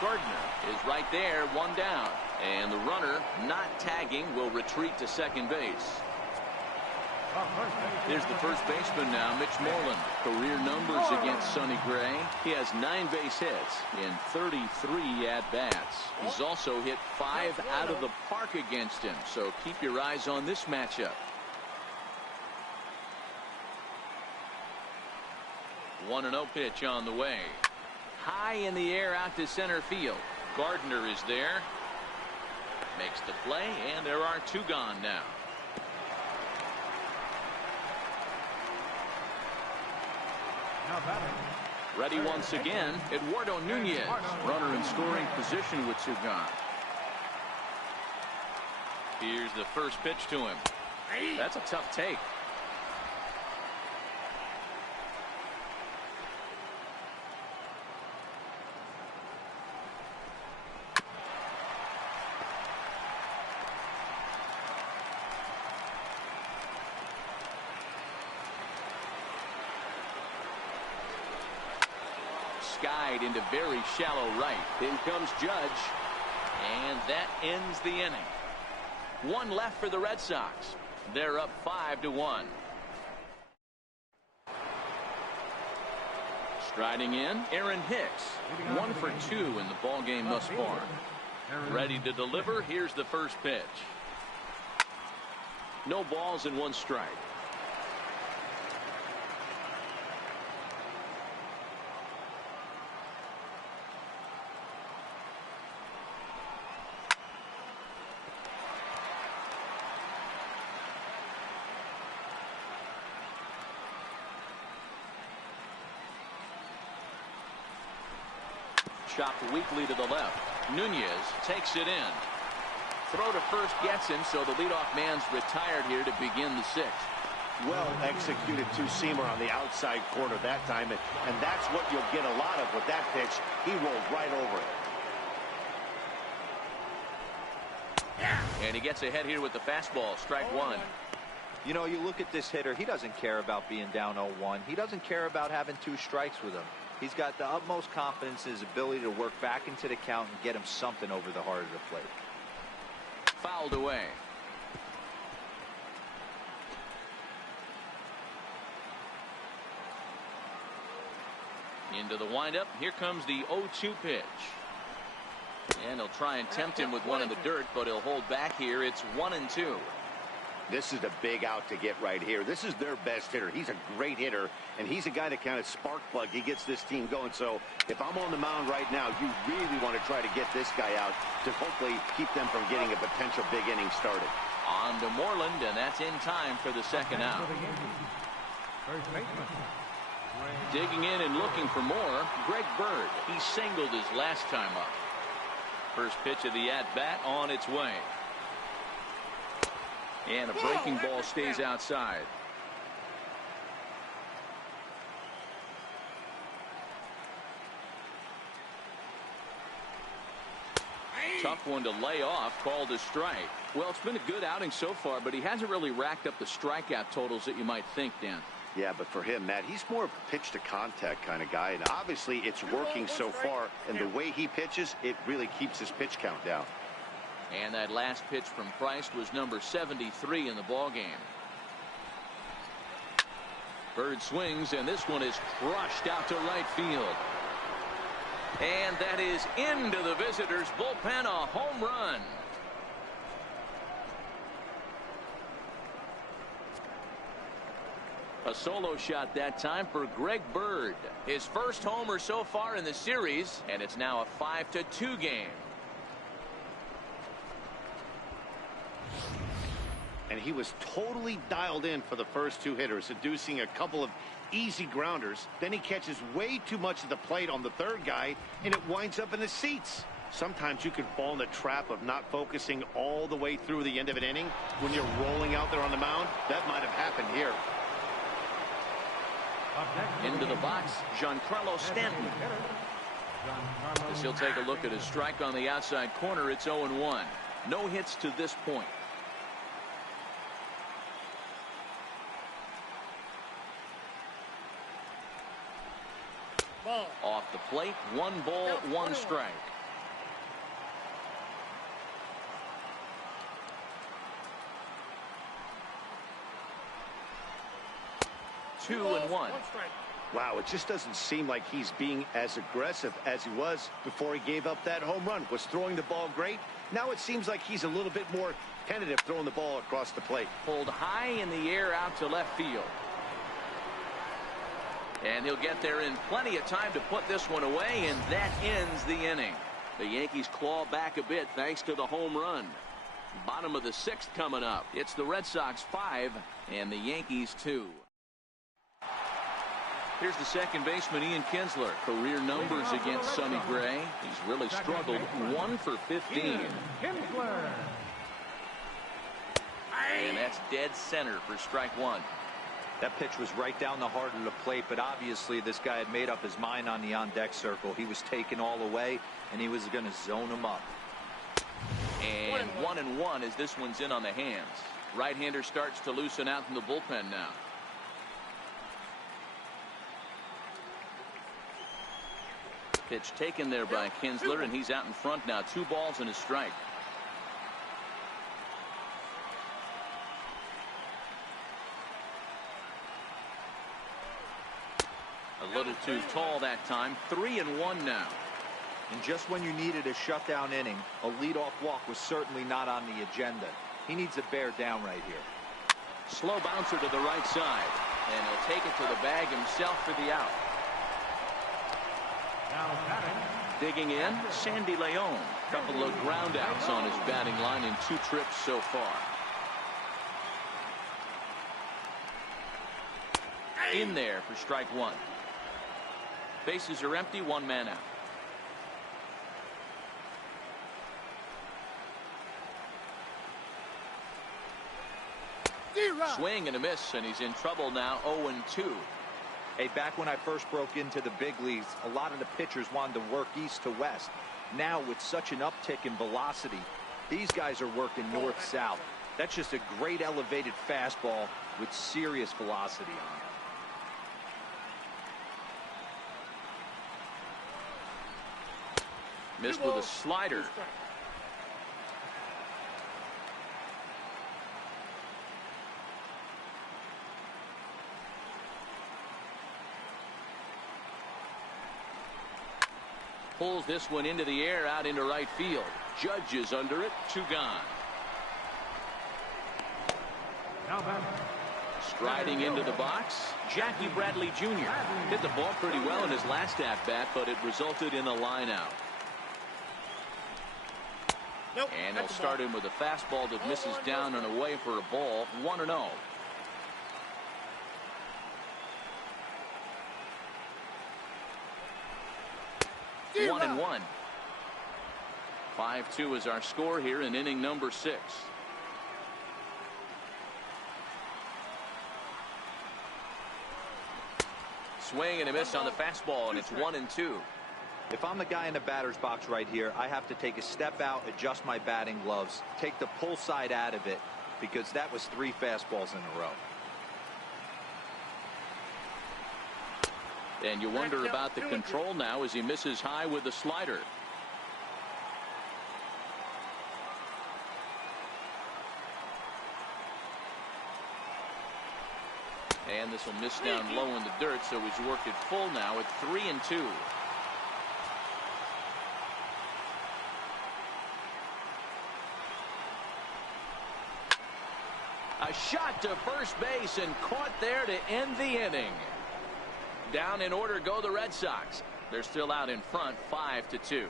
Gardner is right there, 1 down. And the runner, not tagging, will retreat to second base. Here's the first baseman now, Mitch Moreland. Career numbers against Sonny Gray. He has 9 base hits in 33 at-bats. He's also hit 5 out of the park against him, so keep your eyes on this matchup. 1-0 pitch on the way. High in the air out to center field. Gardner is there. Makes the play, and there are 2 gone now. Ready once again, Eduardo Nunez. Runner in scoring position with 2 gone. Here's the first pitch to him. That's a tough take. Skied into very shallow right. In comes Judge, and that ends the inning. 1 left for the Red Sox. They're up 5-1. Striding in, Aaron Hicks. 1 for 2 in the ballgame thus far. Ready to deliver. Here's the first pitch. No balls and 1 strike. chopped weakly to the left. Nunez takes it in. Throw to first gets him, so the leadoff man's retired here to begin the sixth. Well executed two-seamer on the outside corner that time, and that's what you'll get a lot of with that pitch. He rolled right over it. And he gets ahead here with the fastball. Strike one. You know, you look at this hitter, he doesn't care about being down 0-1. He doesn't care about having 2 strikes with him. He's got the utmost confidence in his ability to work back into the count and get him something over the heart of the plate. Fouled away. Into the windup. Here comes the 0-2 pitch. And he'll try and tempt him with one in the dirt, but he'll hold back here. It's 1-2. This is a big out to get right here. This is their best hitter. He's a great hitter, and he's a guy that kind of spark plug. He gets this team going. So if I'm on the mound right now, you really want to try to get this guy out to hopefully keep them from getting a potential big inning started. On to Moreland, and that's in time for the second out. First baseman. Digging in and looking for more, Greg Bird. He singled his last time up. First pitch of the at-bat on its way. And a breaking ball stays outside. Tough one to lay off, called a strike. Well, it's been a good outing so far, but he hasn't really racked up the strikeout totals that you might think, Dan. Yeah, but for him, Matt, he's more of a pitch-to-contact kind of guy, and obviously it's working so far, and the way he pitches, it really keeps his pitch count down. And that last pitch from Price was number 73 in the ballgame. Bird swings, and this one is crushed out to right field. And that is into the visitors' bullpen, a home run. A solo shot that time for Greg Bird. His first homer so far in the series, and it's now a 5-2 game. And he was totally dialed in for the first 2 hitters, seducing a couple of easy grounders. Then he catches way too much of the plate on the third guy, and it winds up in the seats. Sometimes you can fall in the trap of not focusing all the way through the end of an inning when you're rolling out there on the mound. That might have happened here. Into the box, Giancarlo Stanton. As he'll take a look at his strike on the outside corner, it's 0-1. No hits to this point. Off the plate, 1 ball, 1 strike. Two and one. Wow, it just doesn't seem like he's being as aggressive as he was before he gave up that home run. Was throwing the ball great. Now it seems like he's a little bit more tentative throwing the ball across the plate. Pulled high in the air out to left field. And he'll get there in plenty of time to put this one away, and that ends the inning. The Yankees claw back a bit thanks to the home run. Bottom of the 6th coming up. It's the Red Sox 5 and the Yankees 2. Here's the second baseman, Ian Kinsler. Career numbers against Sonny Gray. He's really struggled. 1 for 15. Kinsler. And that's dead center for strike 1. That pitch was right down the heart of the plate, but obviously this guy had made up his mind on the on-deck circle. He was taken all the way, and he was going to zone him up. And 1-1 as this one's in on the hands. Right-hander starts to loosen out from the bullpen now. Pitch taken there by Kinsler, and he's out in front now. 2 balls and a strike. A little too tall that time. 3-1 now. And just when you needed a shutdown inning, a leadoff walk was certainly not on the agenda. He needs to bear down right here. Slow bouncer to the right side, and he'll take it to the bag himself for the out. Now batting. Digging in, Sandy Leon. Couple of ground outs on his batting line in 2 trips so far. In there for strike 1. Bases are empty, 1 man out. Swing and a miss, and he's in trouble now. 0-2. Hey, back when I first broke into the big leagues, a lot of the pitchers wanted to work east to west. Now, with such an uptick in velocity, these guys are working north-south. That's just a great elevated fastball with serious velocity on it. Missed with a slider. Pulls this one into the air, out into right field. Judge is under it. 2 gone. Striding into the box, Jackie Bradley Jr. hit the ball pretty well in his last at-bat, but it resulted in a line-out. And they'll start him with a fastball that misses down and away for a ball. 1-0. One and one. 5-2 is our score here in inning number 6. Swing and a miss on the fastball, and it's 1-2. If I'm the guy in the batter's box right here, I have to take a step out, adjust my batting gloves, take the pull side out of it, because that was 3 fastballs in a row. And you wonder about the control now as he misses high with the slider. And this will miss down low in the dirt, so he's worked it full now at 3-2. A shot to first base and caught there to end the inning. Down in order go the Red Sox. They're still out in front, 5-2.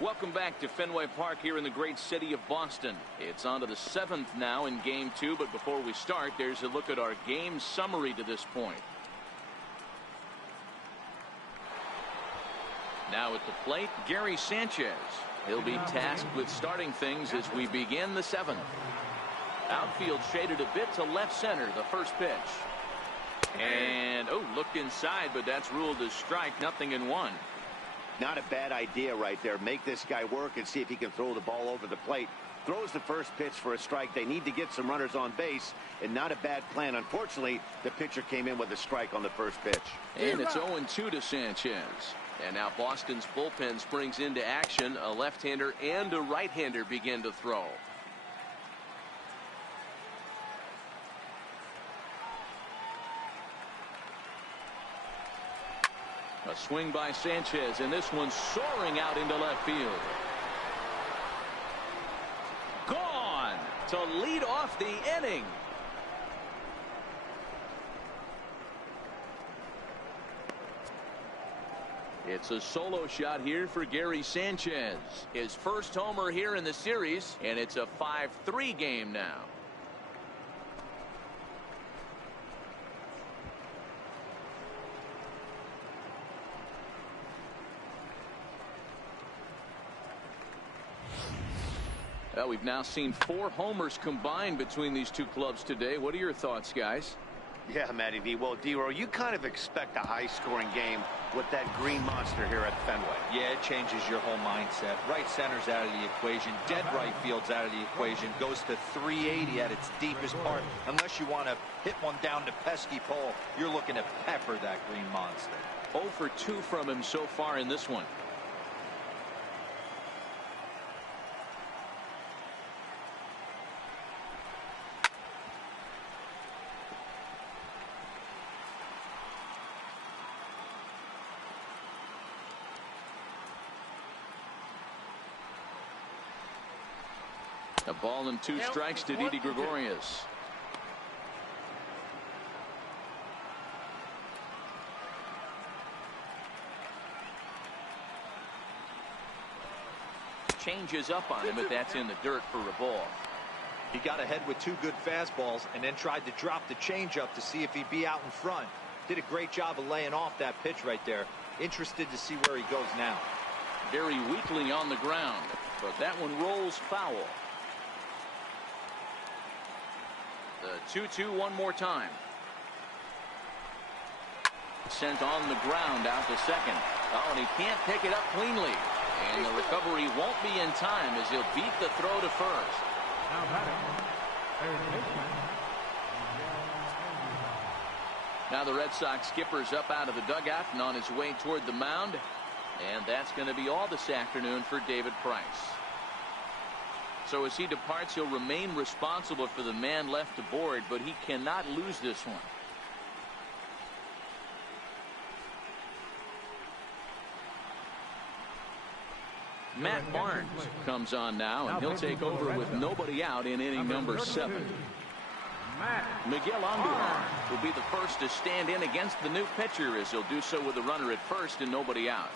Welcome back to Fenway Park here in the great city of Boston. It's on to the 7th now in Game 2, but before we start, there's a look at our game summary to this point. Now at the plate, Gary Sanchez. He'll be tasked with starting things as we begin the 7th. Outfield shaded a bit to left center, the first pitch. And, looked inside, but that's ruled as strike, 0-1. Not a bad idea right there. Make this guy work and see if he can throw the ball over the plate. Throws the first pitch for a strike. They need to get some runners on base, and not a bad plan. Unfortunately, the pitcher came in with a strike on the first pitch. And it's 0-2 to Sanchez. And now Boston's bullpen springs into action. A left-hander and a right-hander begin to throw. A swing by Sanchez, and this one soaring out into left field. Gone to lead off the inning. It's a solo shot here for Gary Sanchez. His first homer here in the series, and it's a 5-3 game now. Well, we've now seen 4 homers combined between these two clubs today. What are your thoughts, guys? Yeah, Matty V. Well, D-Row, you kind of expect a high-scoring game with that green monster here at Fenway. Yeah, it changes your whole mindset. Right center's out of the equation. Dead right field's out of the equation. Goes to 380 at its deepest part. Unless you want to hit one down to pesky pole, you're looking to pepper that green monster. 0 for 2 from him so far in this one. A ball and 2 strikes to Didi Gregorius. Changes up on him, but that's in the dirt for a ball. He got ahead with 2 good fastballs and then tried to drop the changeup to see if he'd be out in front. Did a great job of laying off that pitch right there. Interested to see where he goes now. very weakly on the ground, but that one rolls foul. The 2-2 one more time. Sent on the ground out to second. Oh, and he can't pick it up cleanly. And the recovery won't be in time as he'll beat the throw to first. Now batting, third baseman. Now the Red Sox skipper's up out of the dugout and on his way toward the mound. And that's going to be all this afternoon for David Price. So as he departs, he'll remain responsible for the man left to board, but he cannot lose this one. Matt Barnes comes on now, and he'll take over with nobody out in inning number 7. Miguel Andujar will be the first to stand in against the new pitcher, as he'll do so with a runner at first and nobody out.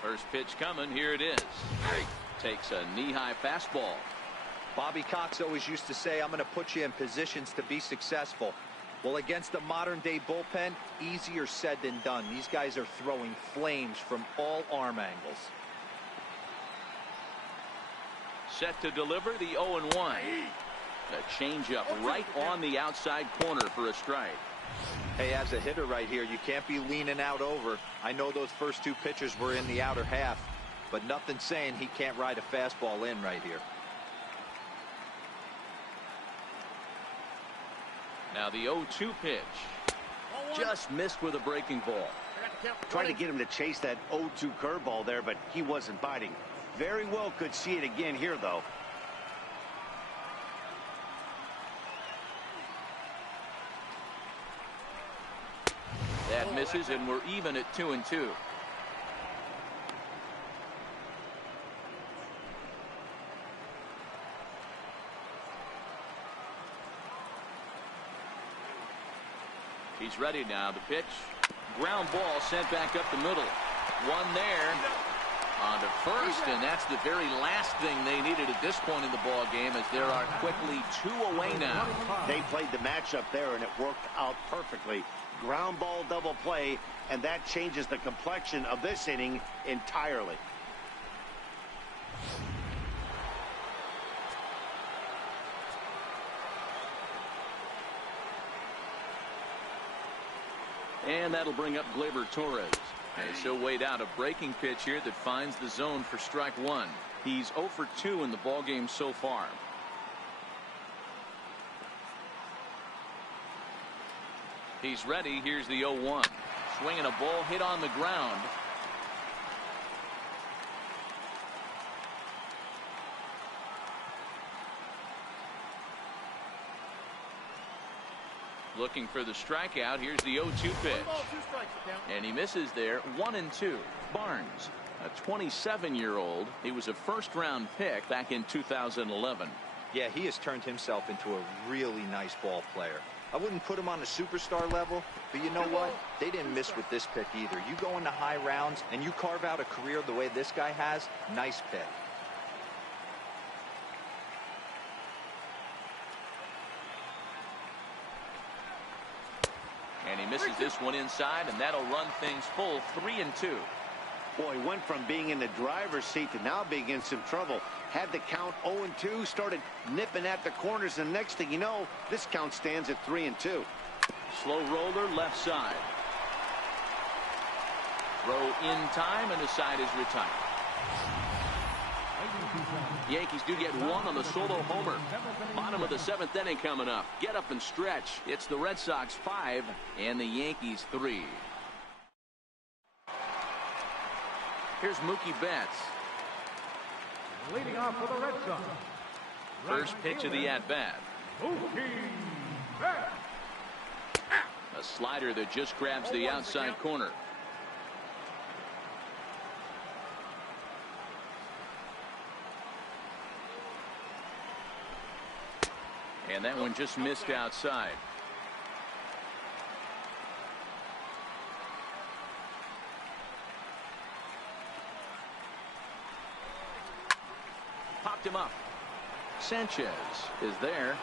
First pitch coming. Here it is. Takes a knee-high fastball. Bobby Cox always used to say, I'm going to put you in positions to be successful. Well, against a modern-day bullpen, easier said than done. These guys are throwing flames from all arm angles. Set to deliver the 0-1. A changeup right on the outside corner for a strike. Hey, as a hitter right here, you can't be leaning out over. I know those first two pitches were in the outer half, but nothing saying he can't ride a fastball in right here. Now the 0-2 pitch. Just missed with a breaking ball. Trying to get him to chase that 0-2 curveball there, but he wasn't biting. Very well could see it again here, though. That misses, and we're even at 2-2. He's ready now. The pitch. Ground ball sent back up the middle. One there. On to first, and that's the very last thing they needed at this point in the ball game, as there are quickly 2 away now. They played the matchup there, and it worked out perfectly. Ground ball double play, and that changes the complexion of this inning entirely. And that'll bring up Gleyber Torres. As he'll wait out a breaking pitch here that finds the zone for strike 1. He's 0 for 2 in the ballgame so far. He's ready. Here's the 0-1. Swinging a ball hit on the ground. Looking for the strikeout. Here's the 0-2 pitch. And he misses there. 1-2. Barnes, a 27-year-old. He was a first-round pick back in 2011. Yeah, he has turned himself into a really nice ball player. I wouldn't put him on a superstar level, but you know what? They didn't miss with this pick either. You go into high rounds and you carve out a career the way this guy has. Nice pick. And he misses this one inside, and that'll run things full. 3-2. Boy, he went from being in the driver's seat to now being in some trouble. Had the count 0-2, started nipping at the corners, and next thing you know, this count stands at 3-2. Slow roller left side. Throw in time, and the side is retired. Yankees do get one on the solo homer. Bottom of the 7th inning coming up. Get up and stretch. It's the Red Sox 5 and the Yankees 3. Here's Mookie Betts. Leading off for the Red Sox. First pitch of the at-bat. Mookie Betts. A slider that just grabs the outside corner. And that one just missed outside. Popped him up. Sanchez is there.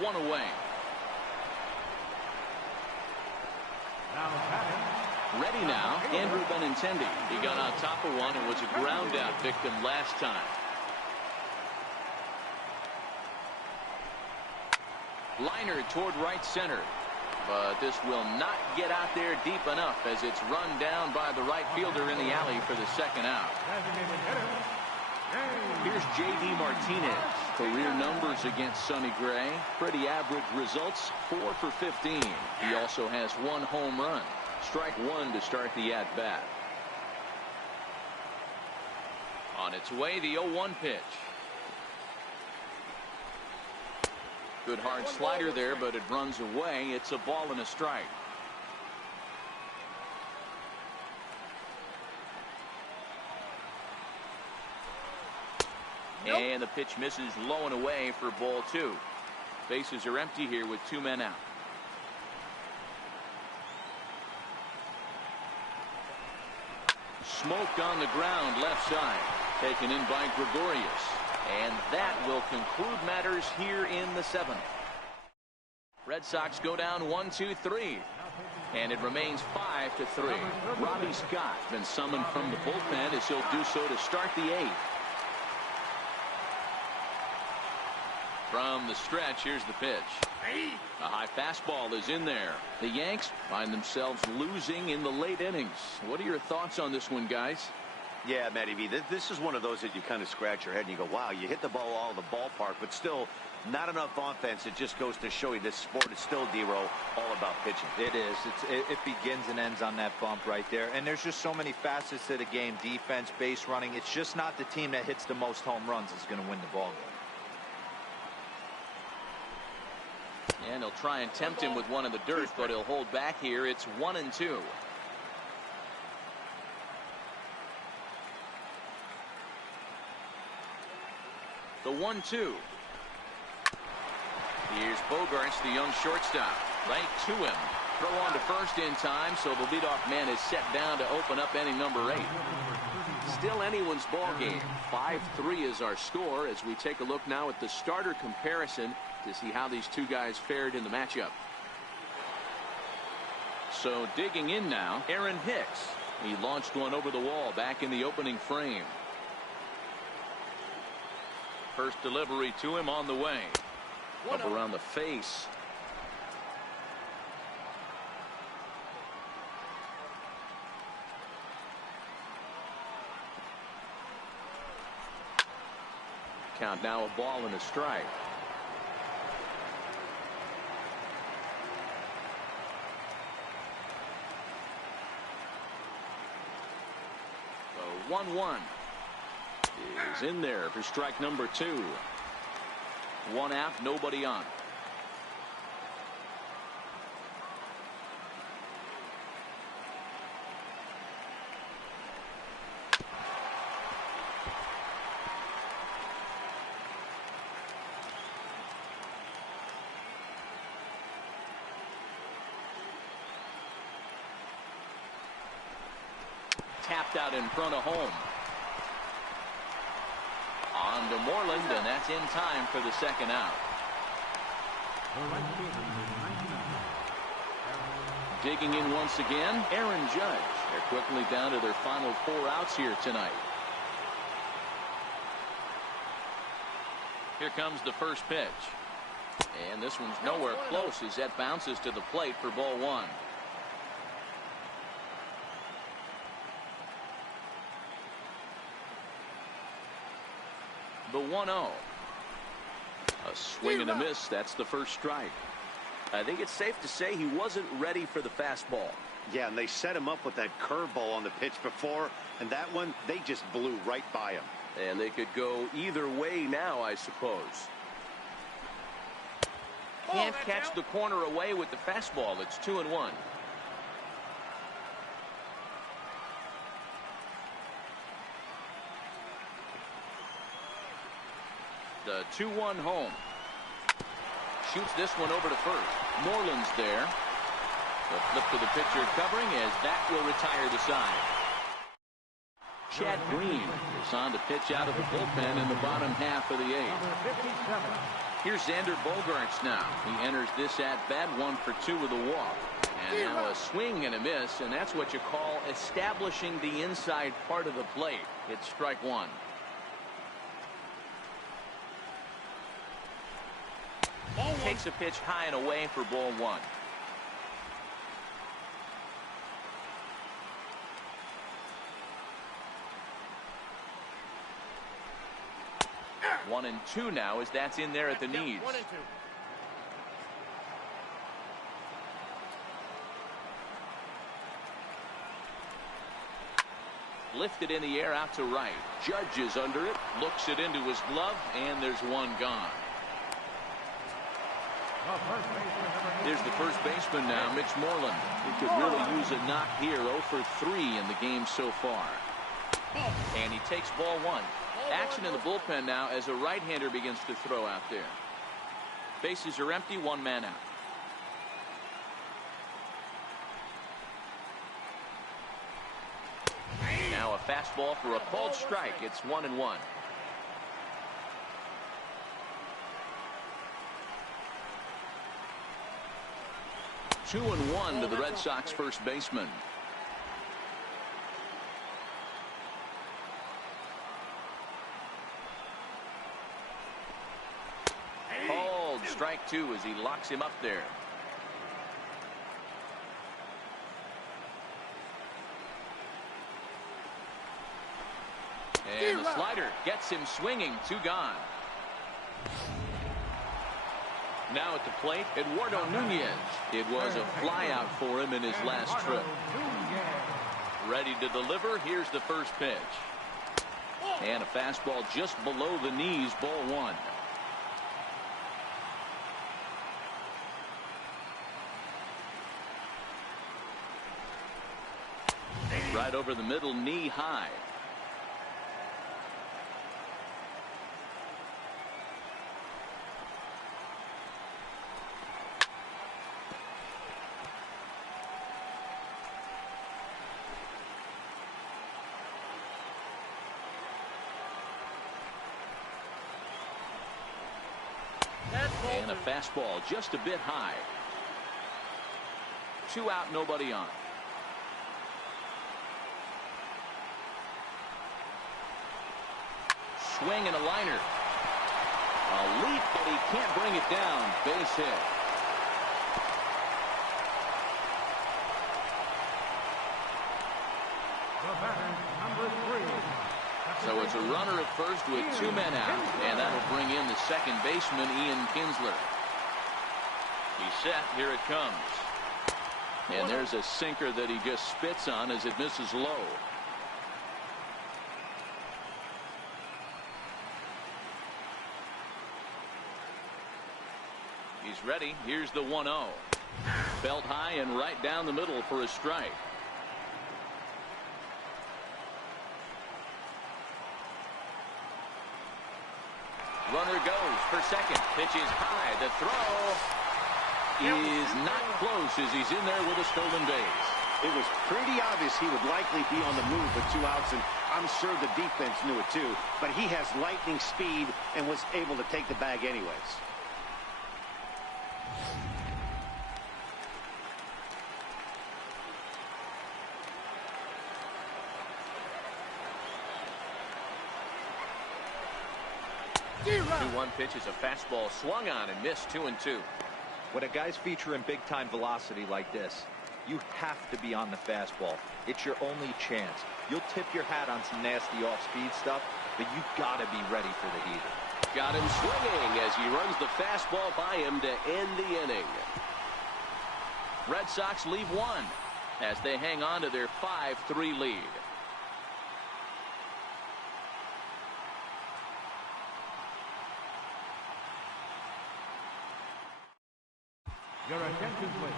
1 away. Now batting, Ready now, Andrew Benintendi. He got on top of one and was a ground out victim last time. Liner toward right center. But this will not get out there deep enough as it's run down by the right fielder in the alley for the second out. Here's J.D. Martinez. Career numbers against Sonny Gray. Pretty average results, 4 for 15. He also has 1 home run. Strike 1 to start the at-bat. On its way, the 0-1 pitch. Good hard slider there, but it runs away. It's a ball and a strike. And the pitch misses low and away for ball 2. Bases are empty here with 2 men out. Smoke on the ground left side. Taken in by Gregorius. And that will conclude matters here in the 7th. Red Sox go down 1-2-3. And it remains 5-3. Robbie Scott been summoned from the bullpen as he'll do so to start the 8th. From the stretch, here's the pitch. A high fastball is in there. The Yanks find themselves losing in the late innings. What are your thoughts on this one, guys? Yeah, Matty V, this is one of those that you kind of scratch your head and you go, wow, you hit the ball all in the ballpark, but still not enough offense. It just goes to show you this sport is still, D-Row, all about pitching. It is. It begins and ends on that bump right there. And there's just so many facets to the game. Defense, base running. It's just not the team that hits the most home runs is going to win the ball game. And he'll try and tempt him with one in the dirt, but he'll hold back here. It's 1-2. The 1-2. Here's Bogaerts, the young shortstop. Right to him. Throw on to first in time, so the leadoff man is set down to open up inning number 8. Still anyone's ball game. 5-3 is our score as we take a look now at the starter comparison to see how these two guys fared in the matchup. So digging in now, Aaron Hicks. He launched one over the wall back in the opening frame. First delivery to him on the way. Up around the face. Count now, a ball and a strike. The 1-1 is in there for strike number 2. 1 out, nobody on. Tapped out in front of home. On to Moreland, and that's in time for the second out. Digging in once again, Aaron Judge. They're quickly down to their final 4 outs here tonight. Here comes the first pitch. And this one's nowhere close as that bounces to the plate for ball 1. The 1-0. A swing and a miss. That's the first strike. I think it's safe to say he wasn't ready for the fastball. Yeah, and they set him up with that curveball on the pitch before, and that one, they just blew right by him. And they could go either way now, I suppose. Can't catch the corner away with the fastball. It's 2-1. The 2-1 home. Shoots this one over to first. Moreland's there. The flip to the pitcher covering as that will retire the side. Chad Green is on to pitch out of the bullpen in the bottom half of the 8th. Here's Xander Bogaerts now. He enters this at bat 1 for 2 with a walk. And now a swing and a miss, and that's what you call establishing the inside part of the plate. It's strike one. Takes a pitch high and away for ball one. One and two now as that's in there at the knees. 1 and 2. Lifted in the air out to right. Judge is under it. Looks it into his glove, and there's one gone. There's the first baseman now, Mitch Moreland. He could really use a knock here. 0 for 3 in the game so far. And he takes ball one. Action in the bullpen now as a right-hander begins to throw out there. Bases are empty, one man out. Now a fastball for a called strike. It's 1-1. Two and one to the Red Sox first baseman. Called strike two as he locks him up there. And the slider gets him swinging. Two gone. Now at the plate, Eduardo Nunez. It was a flyout for him in his last trip. Ready to deliver. Here's the first pitch. And a fastball just below the knees, ball one. Right over the middle, knee high. And a fastball just a bit high. 2 out, nobody on. Swing and a liner. A leap, but he can't bring it down. Base hit. So it's a runner at first with 2 men out, and that'll bring in the second baseman, Ian Kinsler. He's set. Here it comes. And there's a sinker that he just spits on as it misses low. He's ready. Here's the 1-0. Belt high and right down the middle for a strike. Runner goes for second. Pitch is high. The throw is not close as he's in there with a stolen base. It was pretty obvious he would likely be on the move with 2 outs, and I'm sure the defense knew it too. But he has lightning speed and was able to take the bag anyways. The 2-1 pitch is a fastball swung on and missed. 2-2. When a guy's featuring big-time velocity like this, you have to be on the fastball. It's your only chance. You'll tip your hat on some nasty off-speed stuff, but you gotta be ready for the heater. Got him swinging as he runs the fastball by him to end the inning. Red Sox leave 1 as they hang on to their 5-3 lead. Your attention, please.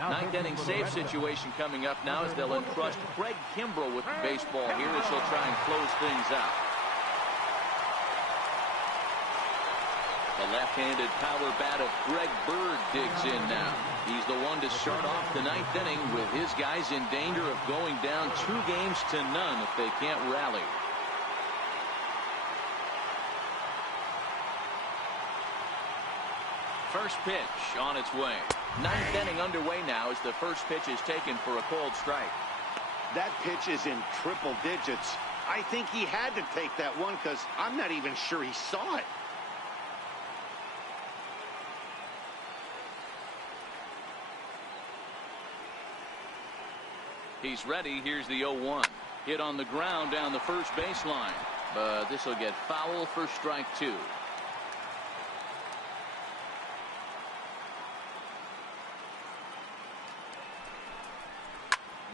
Ninth inning save situation coming up now as they'll entrust Craig Kimbrell with the baseball here as he'll try and close things out. The left-handed power bat of Greg Bird digs in now. He's the one to start off the 9th inning with his guys in danger of going down 2-0 if they can't rally. First pitch on its way. Ninth inning underway now as the first pitch is taken for a cold strike. That pitch is in triple digits. I think he had to take that one because I'm not even sure he saw it. He's ready. Here's the 0-1. Hit on the ground down the first baseline. But this will get foul for strike two.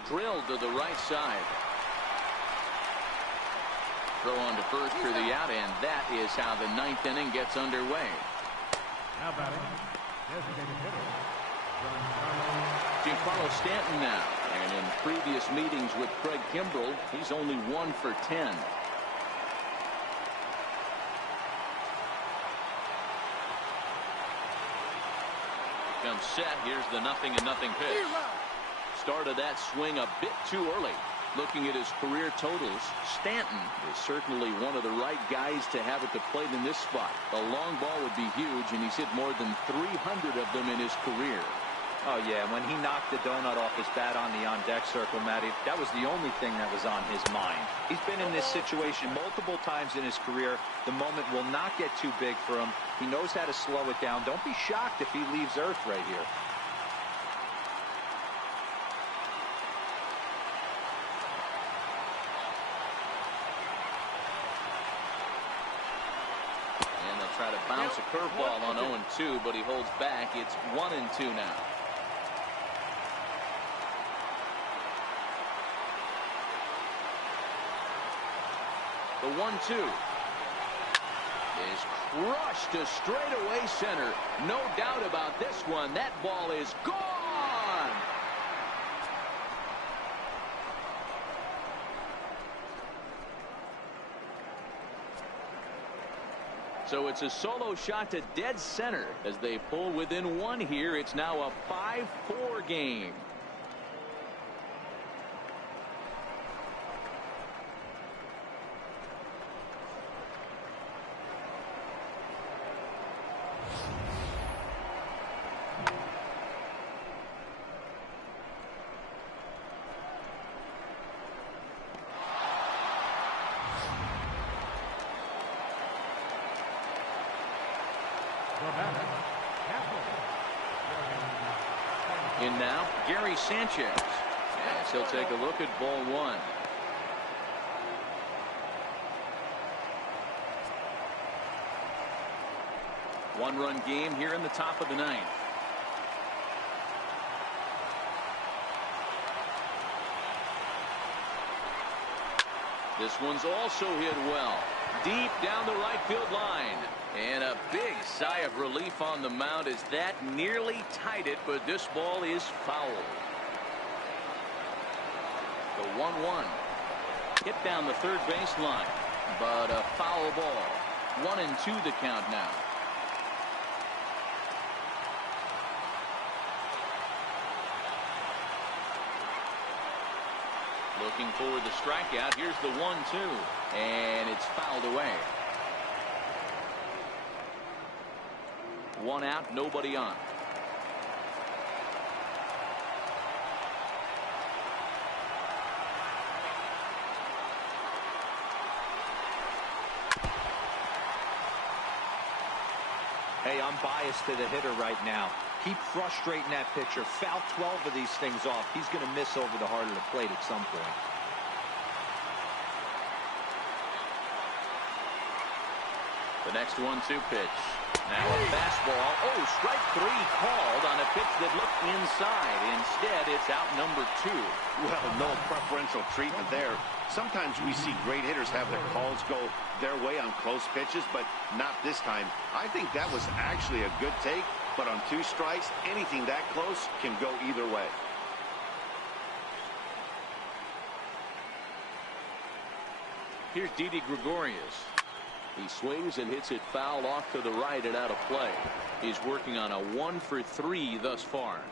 Drilled to the right side. Throw on to first for the out, and that is how the ninth inning gets underway. Now batting, designated hitter, Giancarlo Stanton now, and in previous meetings with Craig Kimbrell, he's only 1 for 10. Comes set. Here's the 0-0 pitch. Started that swing a bit too early. Looking at his career totals, Stanton is certainly one of the right guys to have at the plate in this spot. A long ball would be huge, and he's hit more than 300 of them in his career. Oh, yeah, when he knocked the donut off his bat on the on-deck circle, Matty, that was the only thing that was on his mind. He's been in this situation multiple times in his career. The moment will not get too big for him. He knows how to slow it down. Don't be shocked if he leaves Earth right here. Try to bounce a curveball on 0-2, but he holds back. It's 1-2 now. The 1-2 is crushed to straightaway center. No doubt about this one. That ball is gone. So it's a solo shot to dead center as they pull within one here. It's now a 5-4 game. In now, Gary Sanchez. As he'll take a look at ball one. One-run game here in the top of the ninth. This one's also hit well. Deep down the right field line. And a big sigh of relief on the mound as that nearly tied it, but this ball is foul. The 1-1. Hit down the third baseline, but a foul ball. 1-2 the count now. Looking for the strikeout. Here's the 1-2, and it's fouled away. One out, nobody on. Hey, I'm biased to the hitter right now. Keep frustrating that pitcher. Foul 12 of these things off. He's going to miss over the heart of the plate at some point. The next 1-2 pitch. Now a fastball. Oh, strike three called on a pitch that looked inside. Instead, it's out number 2. Well, no preferential treatment there. Sometimes we see great hitters have their calls go their way on close pitches, but not this time. I think that was actually a good take, but on 2 strikes, anything that close can go either way. Here's Didi Gregorius. He swings and hits it foul off to the right and out of play. He's working on a 1 for 3 thus far.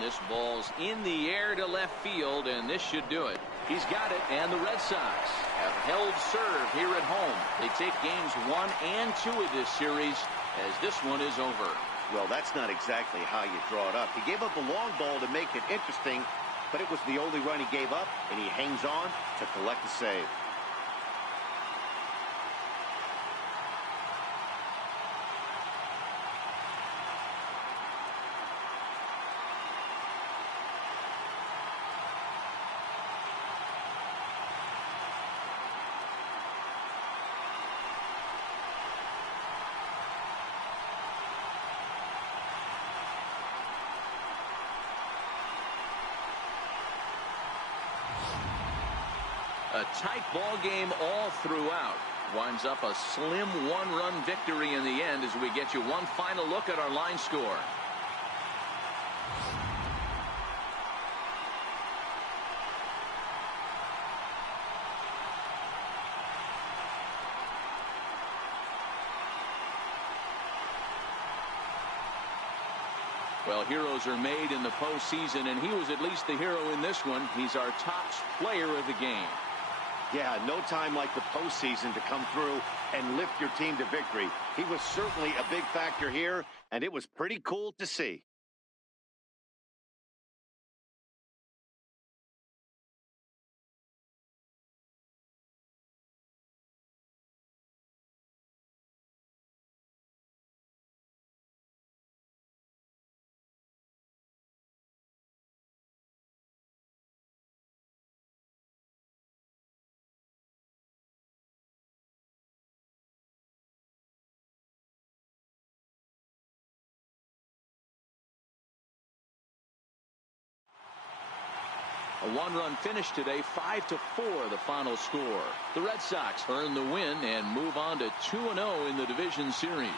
And this ball's in the air to left field, and this should do it. He's got it, and the Red Sox have held serve here at home. They take games 1 and 2 of this series as this one is over. Well, that's not exactly how you draw it up. He gave up a long ball to make it interesting, but it was the only run he gave up, and he hangs on to collect the save. A tight ball game all throughout. Winds up a slim 1-run victory in the end as we get you one final look at our line score. Well, heroes are made in the postseason, and he was at least the hero in this one. He's our top player of the game. Yeah, no time like the postseason to come through and lift your team to victory. He was certainly a big factor here, and it was pretty cool to see. A 1-run finish today, 5-4 the final score. The Red Sox earn the win and move on to 2-0 in the division series.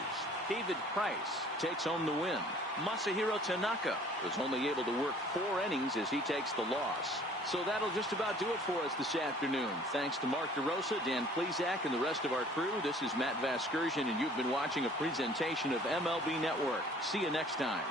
David Price takes home the win. Masahiro Tanaka was only able to work 4 innings as he takes the loss. So that'll just about do it for us this afternoon. Thanks to Mark DeRosa, Dan Plesac, and the rest of our crew. This is Matt Vasgersian, and you've been watching a presentation of MLB Network. See you next time.